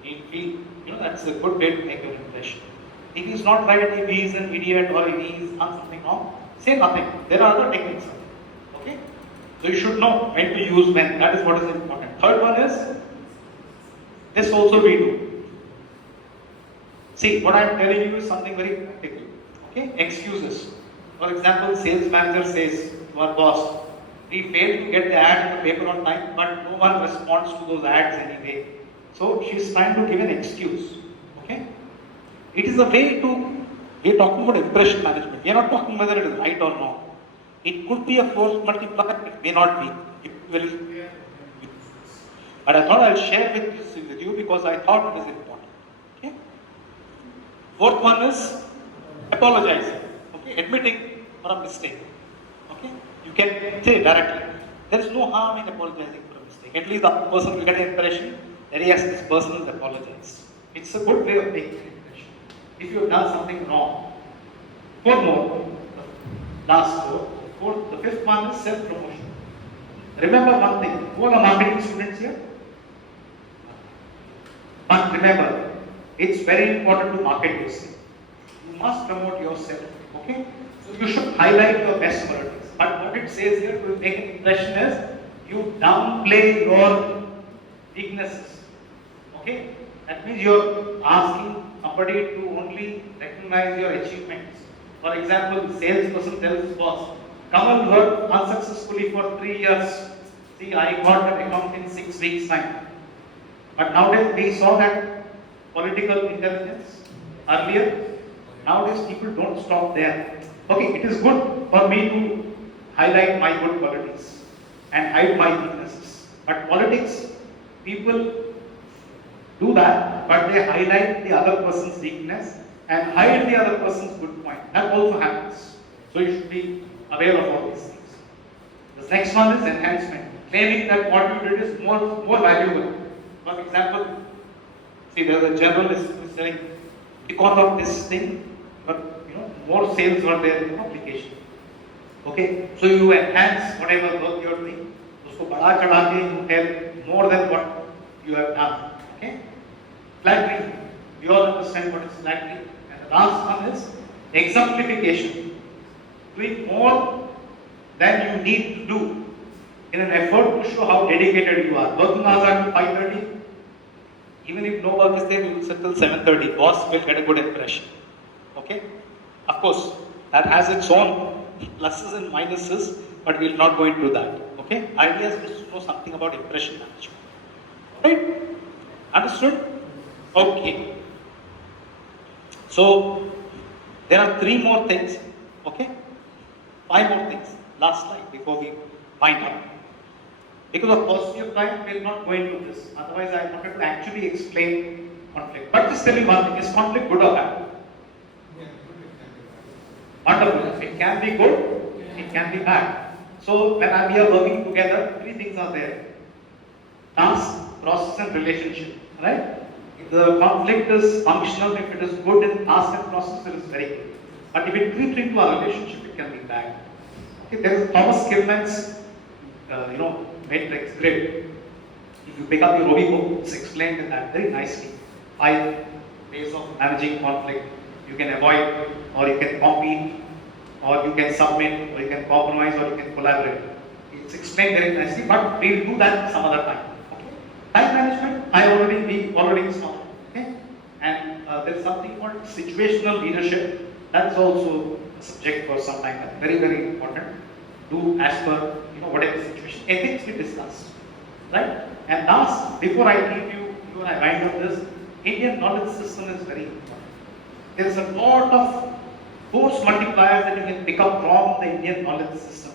He, that's a good way to make an impression. If he's not right, if he is an idiot or if he is done something wrong, say nothing. There are other techniques. Okay? So you should know when to use when. That is what is important. Third one is, this also we do. See, what I am telling you is something very practical. Okay? Excuses. For example, sales manager says to our boss, we failed to get the ad in the paper on time, but no one responds to those ads anyway. So she is trying to give an excuse. Okay? It is a way to, we are talking about impression management. We are not talking whether it is right or wrong. It could be a force multiplier, it may not be. It will. But I thought I'll share with you because I thought it is important. Okay? Fourth one is apologizing. Okay? Admitting for a mistake. Okay? You can say directly. There is no harm in apologizing for a mistake. At least the person will get an impression that yes, this person has apologized. It's a good way of making an impression. If you have done something wrong. Four more. Last four. The fifth one is self-promotion. Remember one thing. Who are the marketing students here? But remember, it's very important to market yourself. You must promote yourself. Okay? So you should highlight your best qualities. But what it says here to make an impression is you downplay your weaknesses. Okay? That means you're asking somebody to only recognize your achievements. For example, salesperson tells his boss, Kamal worked unsuccessfully for 3 years. See, I got an account in 6 weeks' time. But nowadays we saw that political intelligence earlier. Nowadays people don't stop there. Okay, it is good for me to highlight my good qualities and hide my weaknesses. But politics, people do that, but they highlight the other person's weakness and hide the other person's good point. That also happens. So you should be aware of all these things. The next one is enhancement. Claiming that what you did is more valuable. For example, see, there's a journalist who is saying, because of this thing, but more sales were there in the application. Okay, so you enhance whatever work you are doing. Usko bada chada ke you tell more than what you have done. Okay, flattery. We all understand what is flattery. And the last one is exemplification. Doing more than you need to do in an effort to show how dedicated you are. Working hours are 5:30. Even if no work is there, you will sit till 7:30. Boss will get a good impression. Okay? Of course, that has its own pluses and minuses, but we will not go into that. Okay? Idea is to know something about impression management. Right? Understood? Okay. So, there are 3 more things. Okay? 5 more things. Last slide before we wind up. Because of paucity of time, we will not go into this. Otherwise, I wanted to actually explain conflict. But just tell me one thing, is conflict good or bad? Wonderful. It can be good, it can be bad. So when we are working together, 3 things are there. Task, process and relationship. Right? If the conflict is functional, if it is good in task and process, it is very good. But if it creeps into our relationship, it can be bad. Okay, there is Thomas Kilman's matrix grid. If you pick up your Rovi book, it's explained in that very nicely. 5 ways of managing conflict. You can avoid, or you can compete, or you can submit, or you can compromise, or you can collaborate. It's explained very nicely, but we'll do that some other time. Okay? Time management, we already saw. Okay? And there's something called situational leadership. That's also a subject for some time. Very, very important. do as per whatever situation. Ethics we discussed, right? And last, before I leave you, and I wind up this, Indian knowledge system is very important. There is a lot of force multipliers that you can pick up from the Indian knowledge system.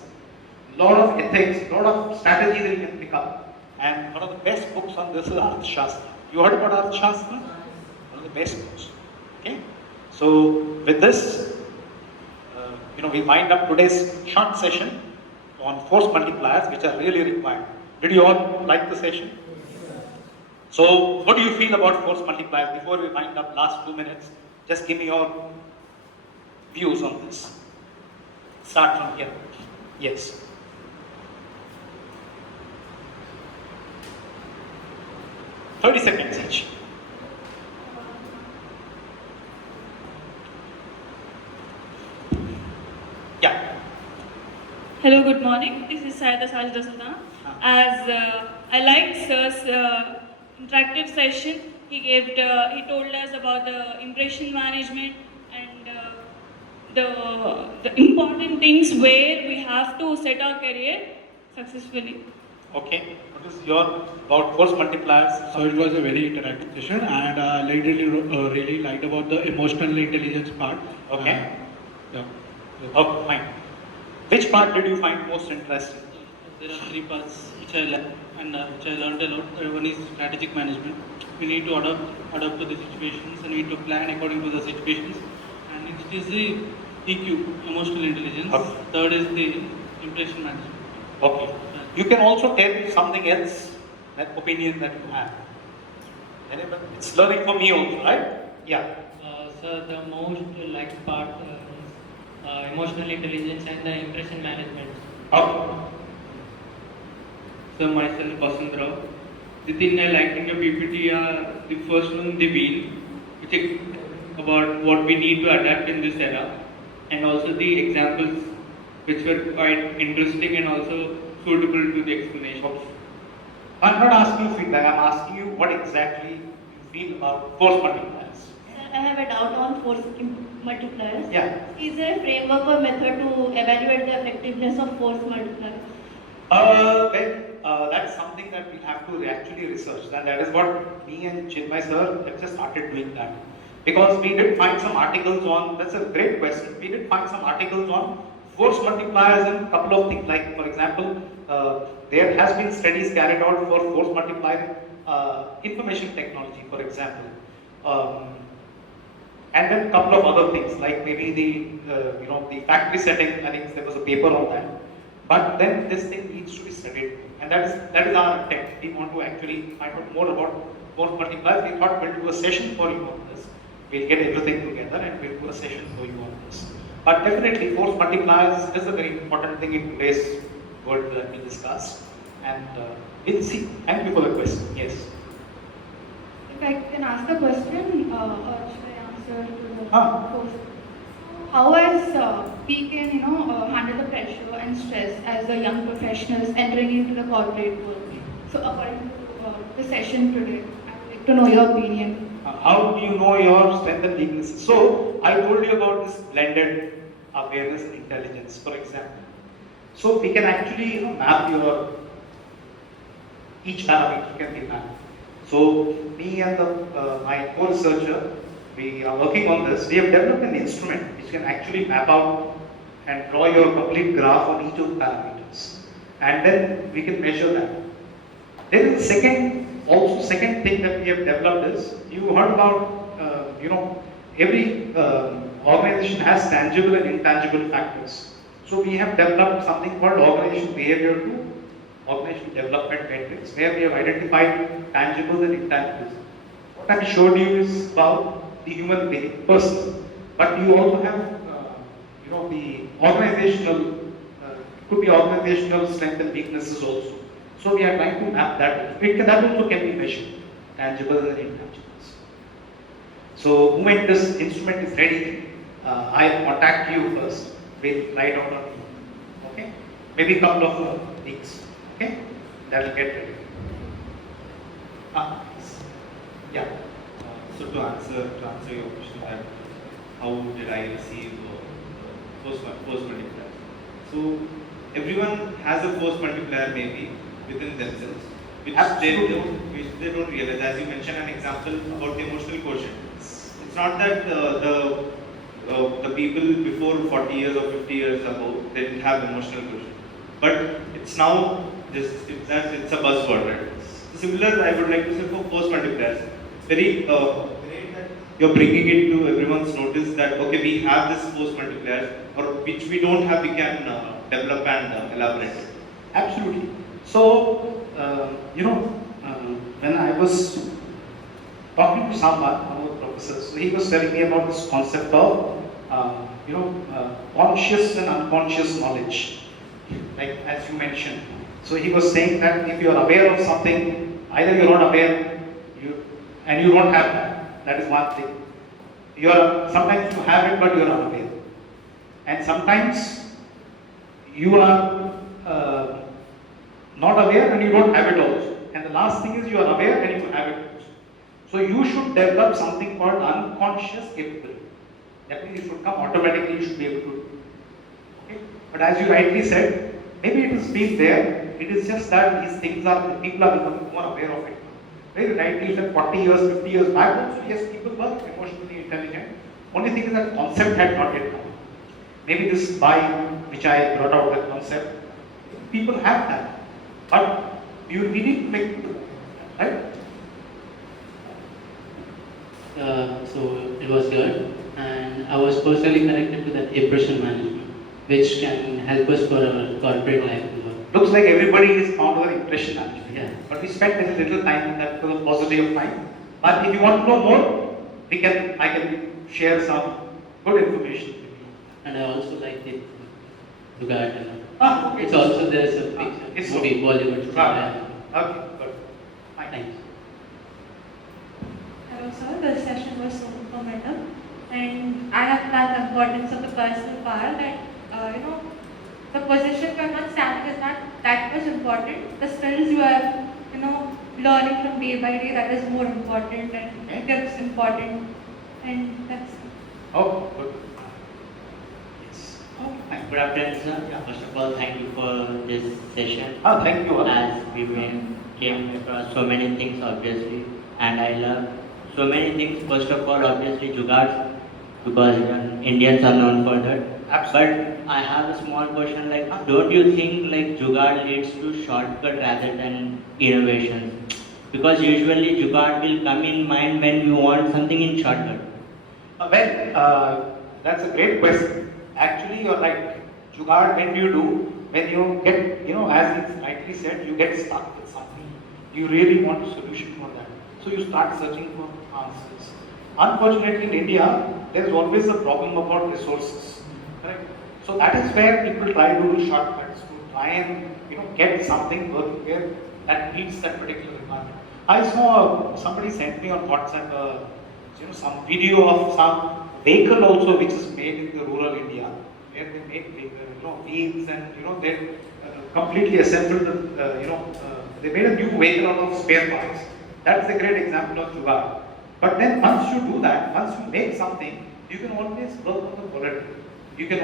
A lot of ethics, a lot of strategy that you can pick up. And one of the best books on this is Arthashastra. You heard about Arthashastra? One of the best books. Okay? So with this, we wind up today's short session on force multipliers, which are really required. Did you all like the session? So what do you feel about force multipliers? Before we wind up last 2 minutes, just give me your views on this. Start from here. Yes. "30 seconds each. Yeah. Hello, good morning. This is Saida Sajda Sultan. As I liked Sir's interactive session, he told us about the impression management and the important things where we have to set our career successfully. Okay. What is your about force multipliers? So it was a very interactive session, and I really liked about the emotional intelligence part. Okay. Yeah. Oh, fine. Which part did you find most interesting? There are 3 parts which I learned and which I learned a lot. One is strategic management. We need to adapt to the situations and we need to plan according to the situations. And next is the EQ, emotional intelligence. Okay. Third is the impression management. Okay. You can also tell something else, that opinion that you have. It's learning for me also, right? Yeah. So the most liked part is emotional intelligence and the impression management. Okay. So myself, Basundra. The thing I liked in your PPT are the first one, the wheel, which is about what we need to adapt in this era, and also the examples, which were quite interesting and also suitable to the explanations. I'm not asking you feedback, I'm asking you what exactly you feel about force multipliers. Sir, I have a doubt on force multipliers. Yeah. Is there a framework or method to evaluate the effectiveness of force multipliers? That's something that we have to actually research. And that is what me and Chinmay sir have just started doing that. Because we did find some articles on, that's a great question, we did find some articles on force multipliers and a couple of things. Like, for example, there has been studies carried out for force multiplier information technology, for example. And then a couple of other things, like maybe the factory setting. I think there was a paper on that. But then this thing needs to be studied, and that is our intent. We want to actually find out more about force multipliers. We thought we'll do a session for you on this. We'll get everything together and we'll do a session for you on this. But definitely, force multipliers is a very important thing in today's world that we discussed, and we'll see. Thank you for the question. Yes. If I can ask a question, or should I answer to the force? How as we can, handle the pressure and stress as the young professionals entering into the corporate world? So according to the session today, I would like to know your opinion. How do you know your strength and weaknesses? So I told you about this blended awareness and intelligence, for example. So we can actually map your each parameter can be mapped. So me and my co-researcher, we are working on this. We have developed an instrument which can actually map out and draw your complete graph on each of the parameters, and then we can measure that. There is a second thing that we have developed is, you heard about every organization has tangible and intangible factors. So we have developed something called organization behavior to organization development metrics, where we have identified tangibles and intangibles. What I showed you is about the human being, person, but you also have the organizational, could be organizational strength and weaknesses also. So we are trying to map that. That also can be measured, tangibles and intangibles. So when this instrument is ready, I'll contact you first. We'll write out on you. Okay? Maybe a couple of weeks. Okay? That will get ready. Yeah. So to answer your question, that how did I receive post multipliers? So everyone has a force multiplier maybe within themselves, which they don't realize. As you mentioned an example about the emotional quotient. It's not that the people before 40 years or 50 years ago, they didn't have emotional quotient. But it's now it's a buzzword, right? Similar, I would like to say for force multipliers. Very great that you're bringing it to everyone's notice that okay, we have this force multipliers, or which we don't have, we can develop and elaborate. Absolutely. So, when I was talking to someone, one of the professors, so he was telling me about this concept of, conscious and unconscious knowledge, like as you mentioned. So he was saying that if you are aware of something, either you are not aware, and you don't have that. That is one thing. Sometimes you have it, but you are unaware, and sometimes you are not aware and you don't have it also. And the last thing is you are aware and you have it also. So you should develop something called unconscious capability. That means it should come automatically, you should be able to do. Okay? But as you rightly said, maybe it has been there, it is just that these things people are becoming more aware of it. Very rightly said, 40 years, 50 years back also, yes, people were emotionally intelligent. Only thing is that concept had not yet come. Maybe this by which I brought out the concept, people have that. But we need to make people, right? So it was good, and I was personally connected to that impression management, which can help us for our corporate life. Looks like everybody is found over impression management. Yeah. But we spent a little time in that because of paucity of time. But if you want to know more, I can share some good information. And I also like it. Okay. Okay. It's also there's a it's movie, Bollywood. Okay, good. Fine. Thanks. Hello sir, the session was so informative, and I have that importance of the personal power that the position you are not standing is not that much important. The skills you are learning from day by day, that is more important, and it's important, and that's it. Oh, good. Yes. Okay. Good afternoon, sir. Yeah. First of all, thank you for this session. Oh, thank you. As we came across so many things, obviously, and I love so many things. First of all, obviously, jugaad, because Indians are known for that. Absolutely. But I have a small question, like, don't you think like jugaad leads to shortcut rather than innovation? Because usually jugaad will come in mind when you want something in shortcut. That's a great question. Actually, you're right. Jugaad, when you do, when you get, as it's rightly said, you get stuck with something. You really want a solution for that. So you start searching for answers. Unfortunately, in India, there's always a problem about resources. Correct? So that is where people try to do shortcuts to try and get something working where that meets that particular requirement. I saw somebody sent me on WhatsApp some video of some vehicle also which is made in the rural India, where they make wheels and they completely assembled they made a new vehicle out of spare parts. That's a great example of jugaad. But then once you do that, once you make something, you can always work on the quality. You can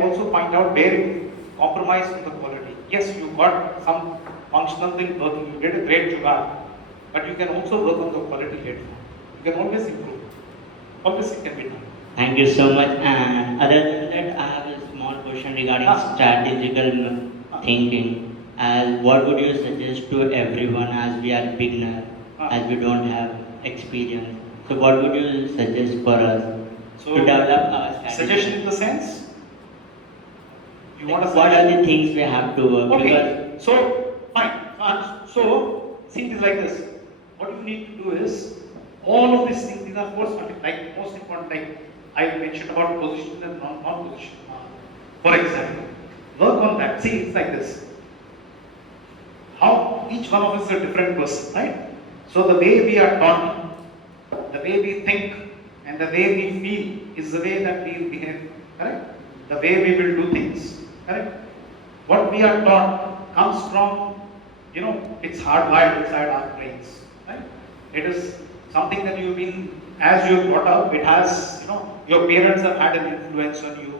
also find out where you compromise on the quality. Yes, you got some functional thing working, you get a great jugaad, but you can also work on the quality later. You can always improve. Always it can be done. Thank you so much. And other than that, I have a small question regarding strategical thinking. As what would you suggest to everyone as we are beginner, as we don't have experience? So what would you suggest for us to develop our strategy? Suggestion in the sense? You want to what are the things we have to work? Okay, so fine. So see it is like this. What you need to do is all of these things. These are force like most important. Like I mentioned about position and non-position. For example, work on that. See, it's like this. How each one of us is a different person, right? So the way we are taught, the way we think, and the way we feel is the way that we behave. Correct? The way we will do things. Correct? What we are taught comes from, it's hardwired inside our brains. Right? It is something that as you're brought up, it has, your parents have had an influence on you.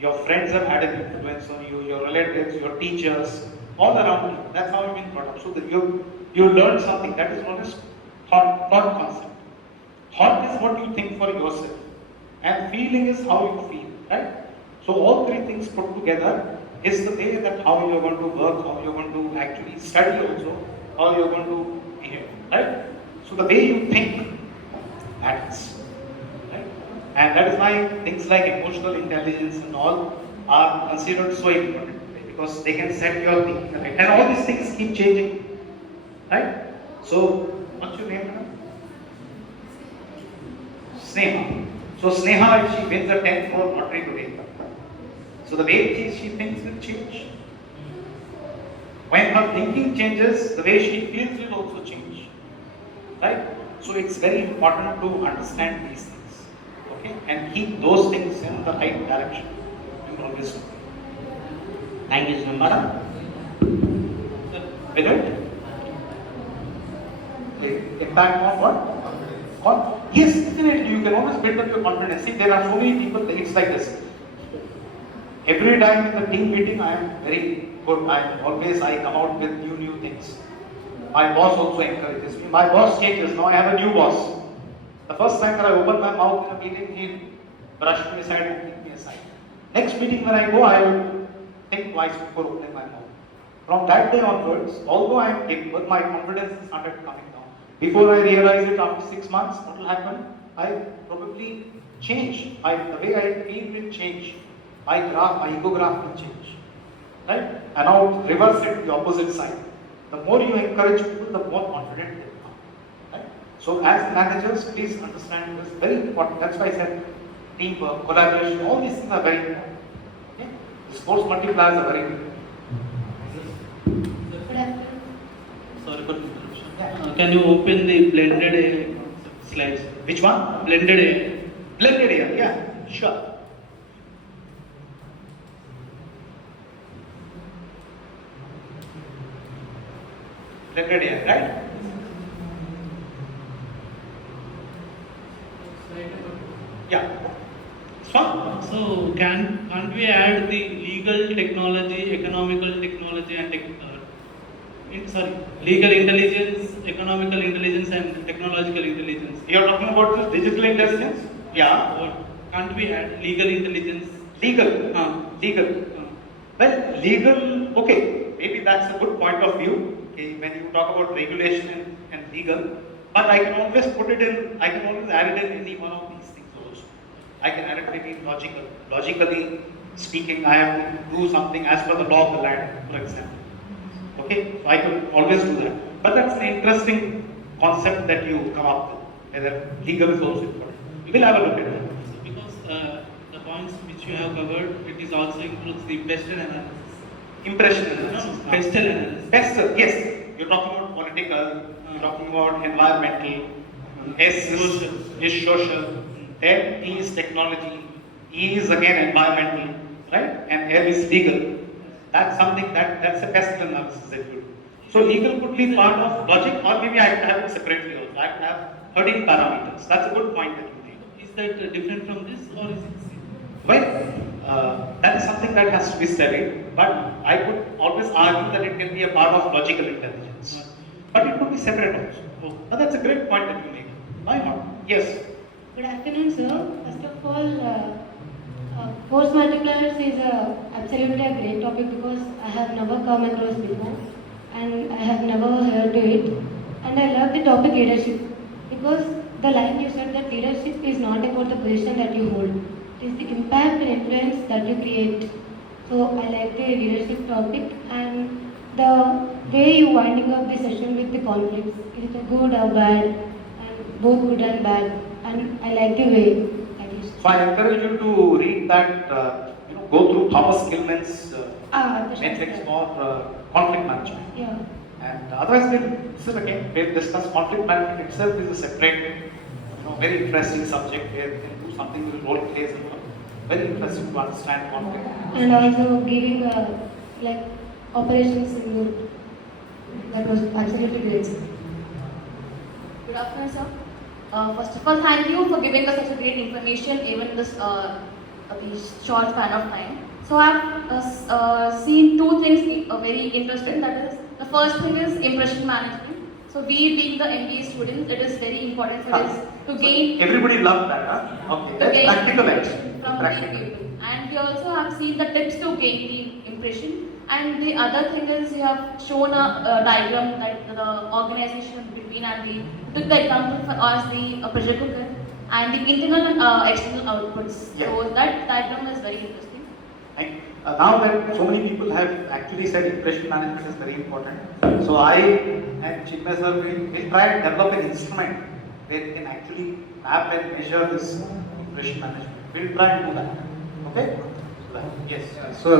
your friends have had an influence on you, your relatives, your teachers, all around you. That's how you've been brought up. So that you learn something. That is known as thought concept. Thought is what you think for yourself, and feeling is how you feel, right? So all three things put together is the way that how you're going to work, how you're going to actually study also, how you're going to behave, right? So the way you think matters, right? And that is why things like emotional intelligence and all are considered so important, right? Because they can set your thinking right. And all these things keep changing, right? So what's your name, madam? Sneha. So Sneha, if she wins the 10th floor lottery today, so the way she thinks will change. When her thinking changes, the way she feels will also change. Right? So it's very important to understand these things. Okay? And keep those things in the right direction. You always do. Thank you so much. Madam? With it? Impact on what? Yes, definitely. You can always build up your confidence. See, there are so many people, it's like this. Every time in the team meeting, I am very good. I come out with new things. My boss also encourages me. My boss changes. Now I have a new boss. The first time that I open my mouth in a meeting, he brushed me aside and kicked me aside. Next meeting when I go, I will think twice before opening my mouth. From that day onwards, although I am capable, my confidence started coming down. Before I realize it, after 6 months, what will happen? I probably change. The way I feel will change. My ego graph will change. Right? And now reverse it, the opposite side. The more you encourage people, the more confident they become. Right? So as managers, please understand this, very important. That's why I said teamwork, collaboration, all these things are very important. Okay? The force multipliers are very important. Sorry for interruption. Can you open the blended AI slides? Which one? Blended AI. Blended AI, yeah, sure. Blended AI, right? Yeah. So can't we add the legal technology, economical technology, and legal intelligence, economical intelligence, and technological intelligence? You are talking about this digital intelligence? Yeah. Or can't we add legal intelligence? Legal. Legal. Well, legal. Okay, maybe that's a good point of view. Okay, when you talk about regulation and legal, but I can always put it in. I can always add it in any one of these things also. I can add it maybe logical. Logically speaking, I have to do something as per the law of the land, for example. Okay, so I can always do that. But that's an interesting concept that you come up with. Whether legal is also important. We will have a look at that. Because the points which you have covered, it is also includes the pestle analysis. Impression analysis. No, pestle analysis. Pestle, yes. You're talking about political, you're talking about environmental, S is social, then T is technology, E is again environmental, right? And L is legal. That's something that's a pestle analysis that you do. So legal could be part of logic, or maybe I could have it separately also. I could have 13 parameters. That's a good point that you made. Is that different from this, or is it same? Well, that is something that has to be studied, but I could always argue that it can be a part of logical intelligence. But it could be separate also. Oh, now that's a great point that you make. Why not? Yes. Good afternoon, sir. First of all, force multipliers is absolutely a great topic because I have never come across before and I have never heard to it. And I love the topic leadership because the line you said that leadership is not about the position that you hold. It is the impact and influence that you create. So I like the leadership topic and the way you winding up the session with the conflicts. Is it good or bad? And both good and bad. And I like the way that is. So I encourage you to read that, go through Thomas Gilman's metrics for conflict management. Yeah. And otherwise, we'll discuss conflict management itself is a separate, very interesting subject where we can do something with role plays and all. Very interesting to understand conflict. And also giving like operations in group. That was absolutely great. Good afternoon, sir. First of all, thank you for giving us such a great information, even this the short span of time. So I've seen two things very interesting. That is, the first thing is impression management. So we being the MBA students, it is very important for us to gain. Everybody loved that, huh? Okay, that's practical action. From the people. And we also have seen the tips to gain the impression. And the other thing is you have shown a diagram that the organization between, and we took the example for us the pressure cooker and the internal and external outputs. Yeah. So that diagram is very interesting. And now that so many people have actually said impression management is very important, so I and Chinmay sir will try and develop an instrument where we can actually map and measure this impression management. We'll try and do that. Okay? Yes. So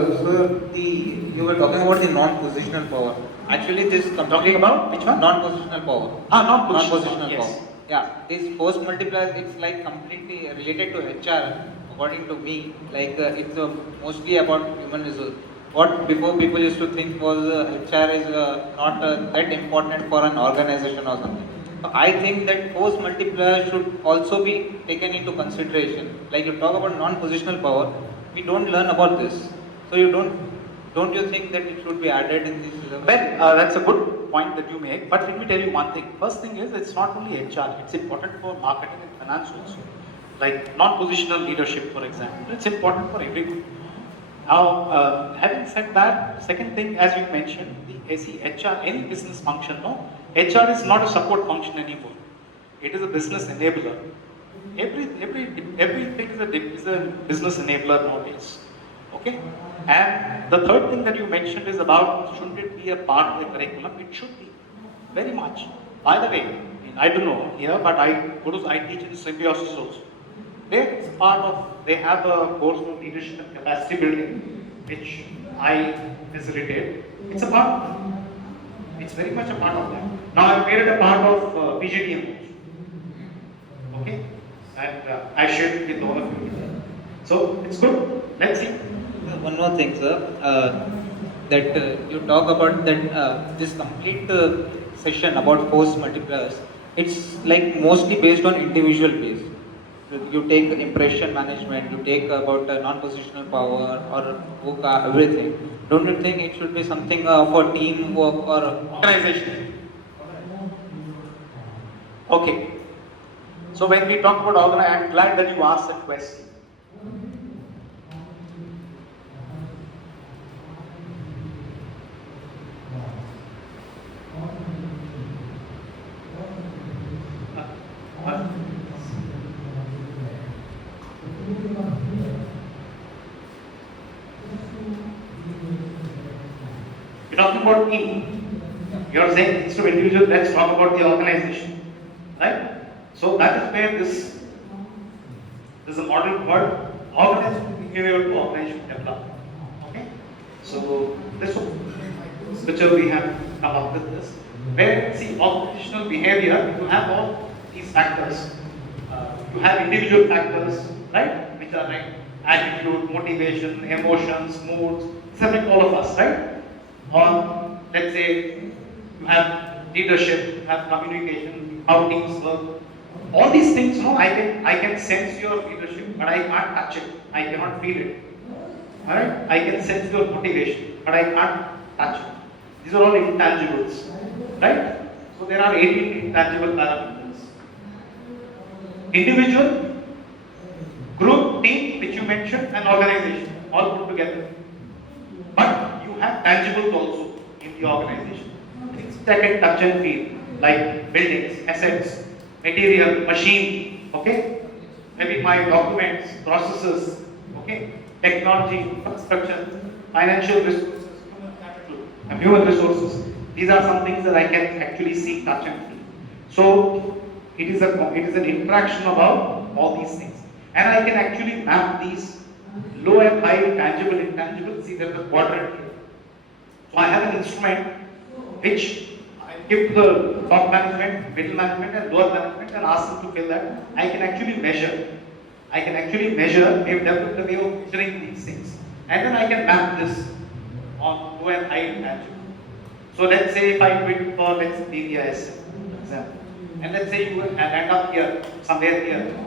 you were talking about the non-positional power. Actually, this Talking about which one? non-positional power. Non-positional power. yes. Yeah, this force multiplier, it's like completely related to HR. According to me, like it's mostly about human resource. What before people used to think was HR is not that important for an organization or something. So I think that force multiplier should also be taken into consideration. Like you talk about non-positional power, we don't learn about this. So don't you think that it should be added in this syllabus? Well, that's a good point that you make. But let me tell you one thing. First thing is, it's not only HR. It's important for marketing and finance also. Like non-positional leadership, for example, it's important for everyone. Now, having said that, second thing, as you mentioned, the HR, any business function, no, HR is not a support function anymore. It is a business enabler. Everything is a business enabler nowadays. Okay, and the third thing that you mentioned is about shouldn't it be a part of the curriculum? It should be, very much. By the way, I don't know here, but I teach in Symbiosis also. They have a course on leadership and capacity building, which I facilitate. It's a part of that. It's very much a part of that. Now I've made it a part of PGDM also. Okay? And I shared it with all of you. So it's good. Let's see. One more thing, sir. That you talk about that this complete session about force multipliers. It's like mostly based on individual base. You take impression management, you take about non-positional power or VUCA, everything. Don't you think it should be something for teamwork or organization? Okay. So when we talk about organization, I'm glad that you asked that question. You're talking about team. You're saying instead of individual, let's talk about the organization. Right? So that is where there's a model called organizational behavior to organizational development. Okay? So this picture we have come up with this. Where see organizational behavior, you have all these factors. You have individual factors, right? Which are like attitude, motivation, emotions, moods, something all of us, right? Or let's say you have leadership, you have communication, how teams work. All these things, you know, I can sense your leadership, but I can't touch it. I cannot feel it. Alright? I can sense your motivation, but I can't touch it. These are all intangibles. Right? So there are 18 intangible parameters. Individual, group, team, which you mentioned, and organization, all put together. But you have tangibles also in the organization. Things that can touch and feel, like buildings, assets, material, machine, okay? Maybe my documents, processes, okay? Technology, infrastructure, financial resources, human capital, and human resources. These are some things that I can actually see, touch and feel. So it is an interaction about all these things. And I can actually map these low and high, tangible, intangible. See, there's a quadrant here. So I have an instrument which I give to the top management, middle management, and lower management and ask them to fill that. I can actually measure. We have developed a way of measuring these things. And then I can map this on low and high intangible. So let's say if I quit for, let's say, PVIS, for example. And let's say you end up here, somewhere here.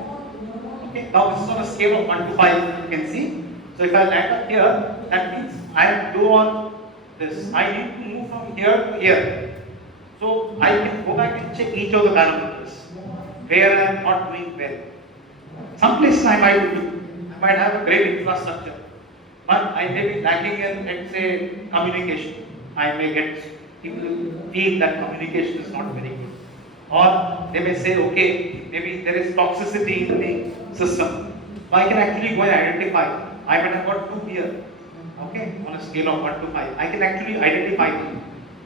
Okay, now this is on a scale of 1 to 5, you can see. So if I land up here, that means I do on this. I need to move from here to here. So I can go back and check each of the parameters where I am not doing well. Some places I might have a great infrastructure, but I may be lacking in, let's say, communication. I may get people feel that communication is not very good. Or they may say, okay, maybe there is toxicity in the system. So I can actually go and identify. I might have got 2 here, okay, on a scale of 1 to 5. I can actually identify them.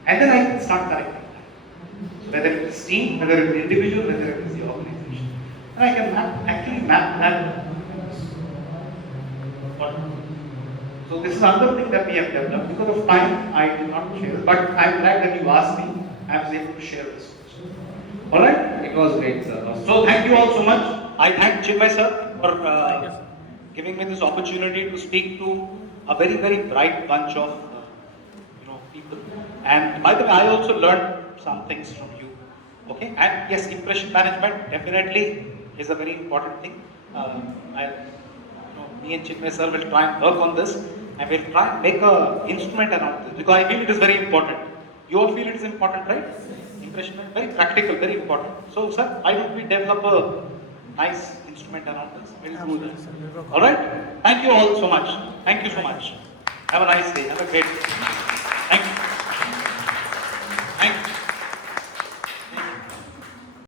And then I can start correcting that. So whether it is team, whether it is individual, whether it is the organization. And I can actually map that. So this is another thing that we have developed. Because of time, I did not share. But I'm glad that you asked me. I was able to share this. Alright? It was great, sir. So thank you all so much. I thank Chinmay sir for giving me this opportunity to speak to a very, very bright bunch of people. And by the way, I also learned some things from you. Okay? And yes, impression management definitely is a very important thing. Me and Chinmay sir will try and work on this, and we'll try and make an instrument around this, because I feel it is very important. You all feel it is important, right? Impression, very practical, very important. So, sir, why don't we develop a nice instrument around this? We'll do that. All right? Thank you all so much. Thank you so much. Have a nice day. Have a great day.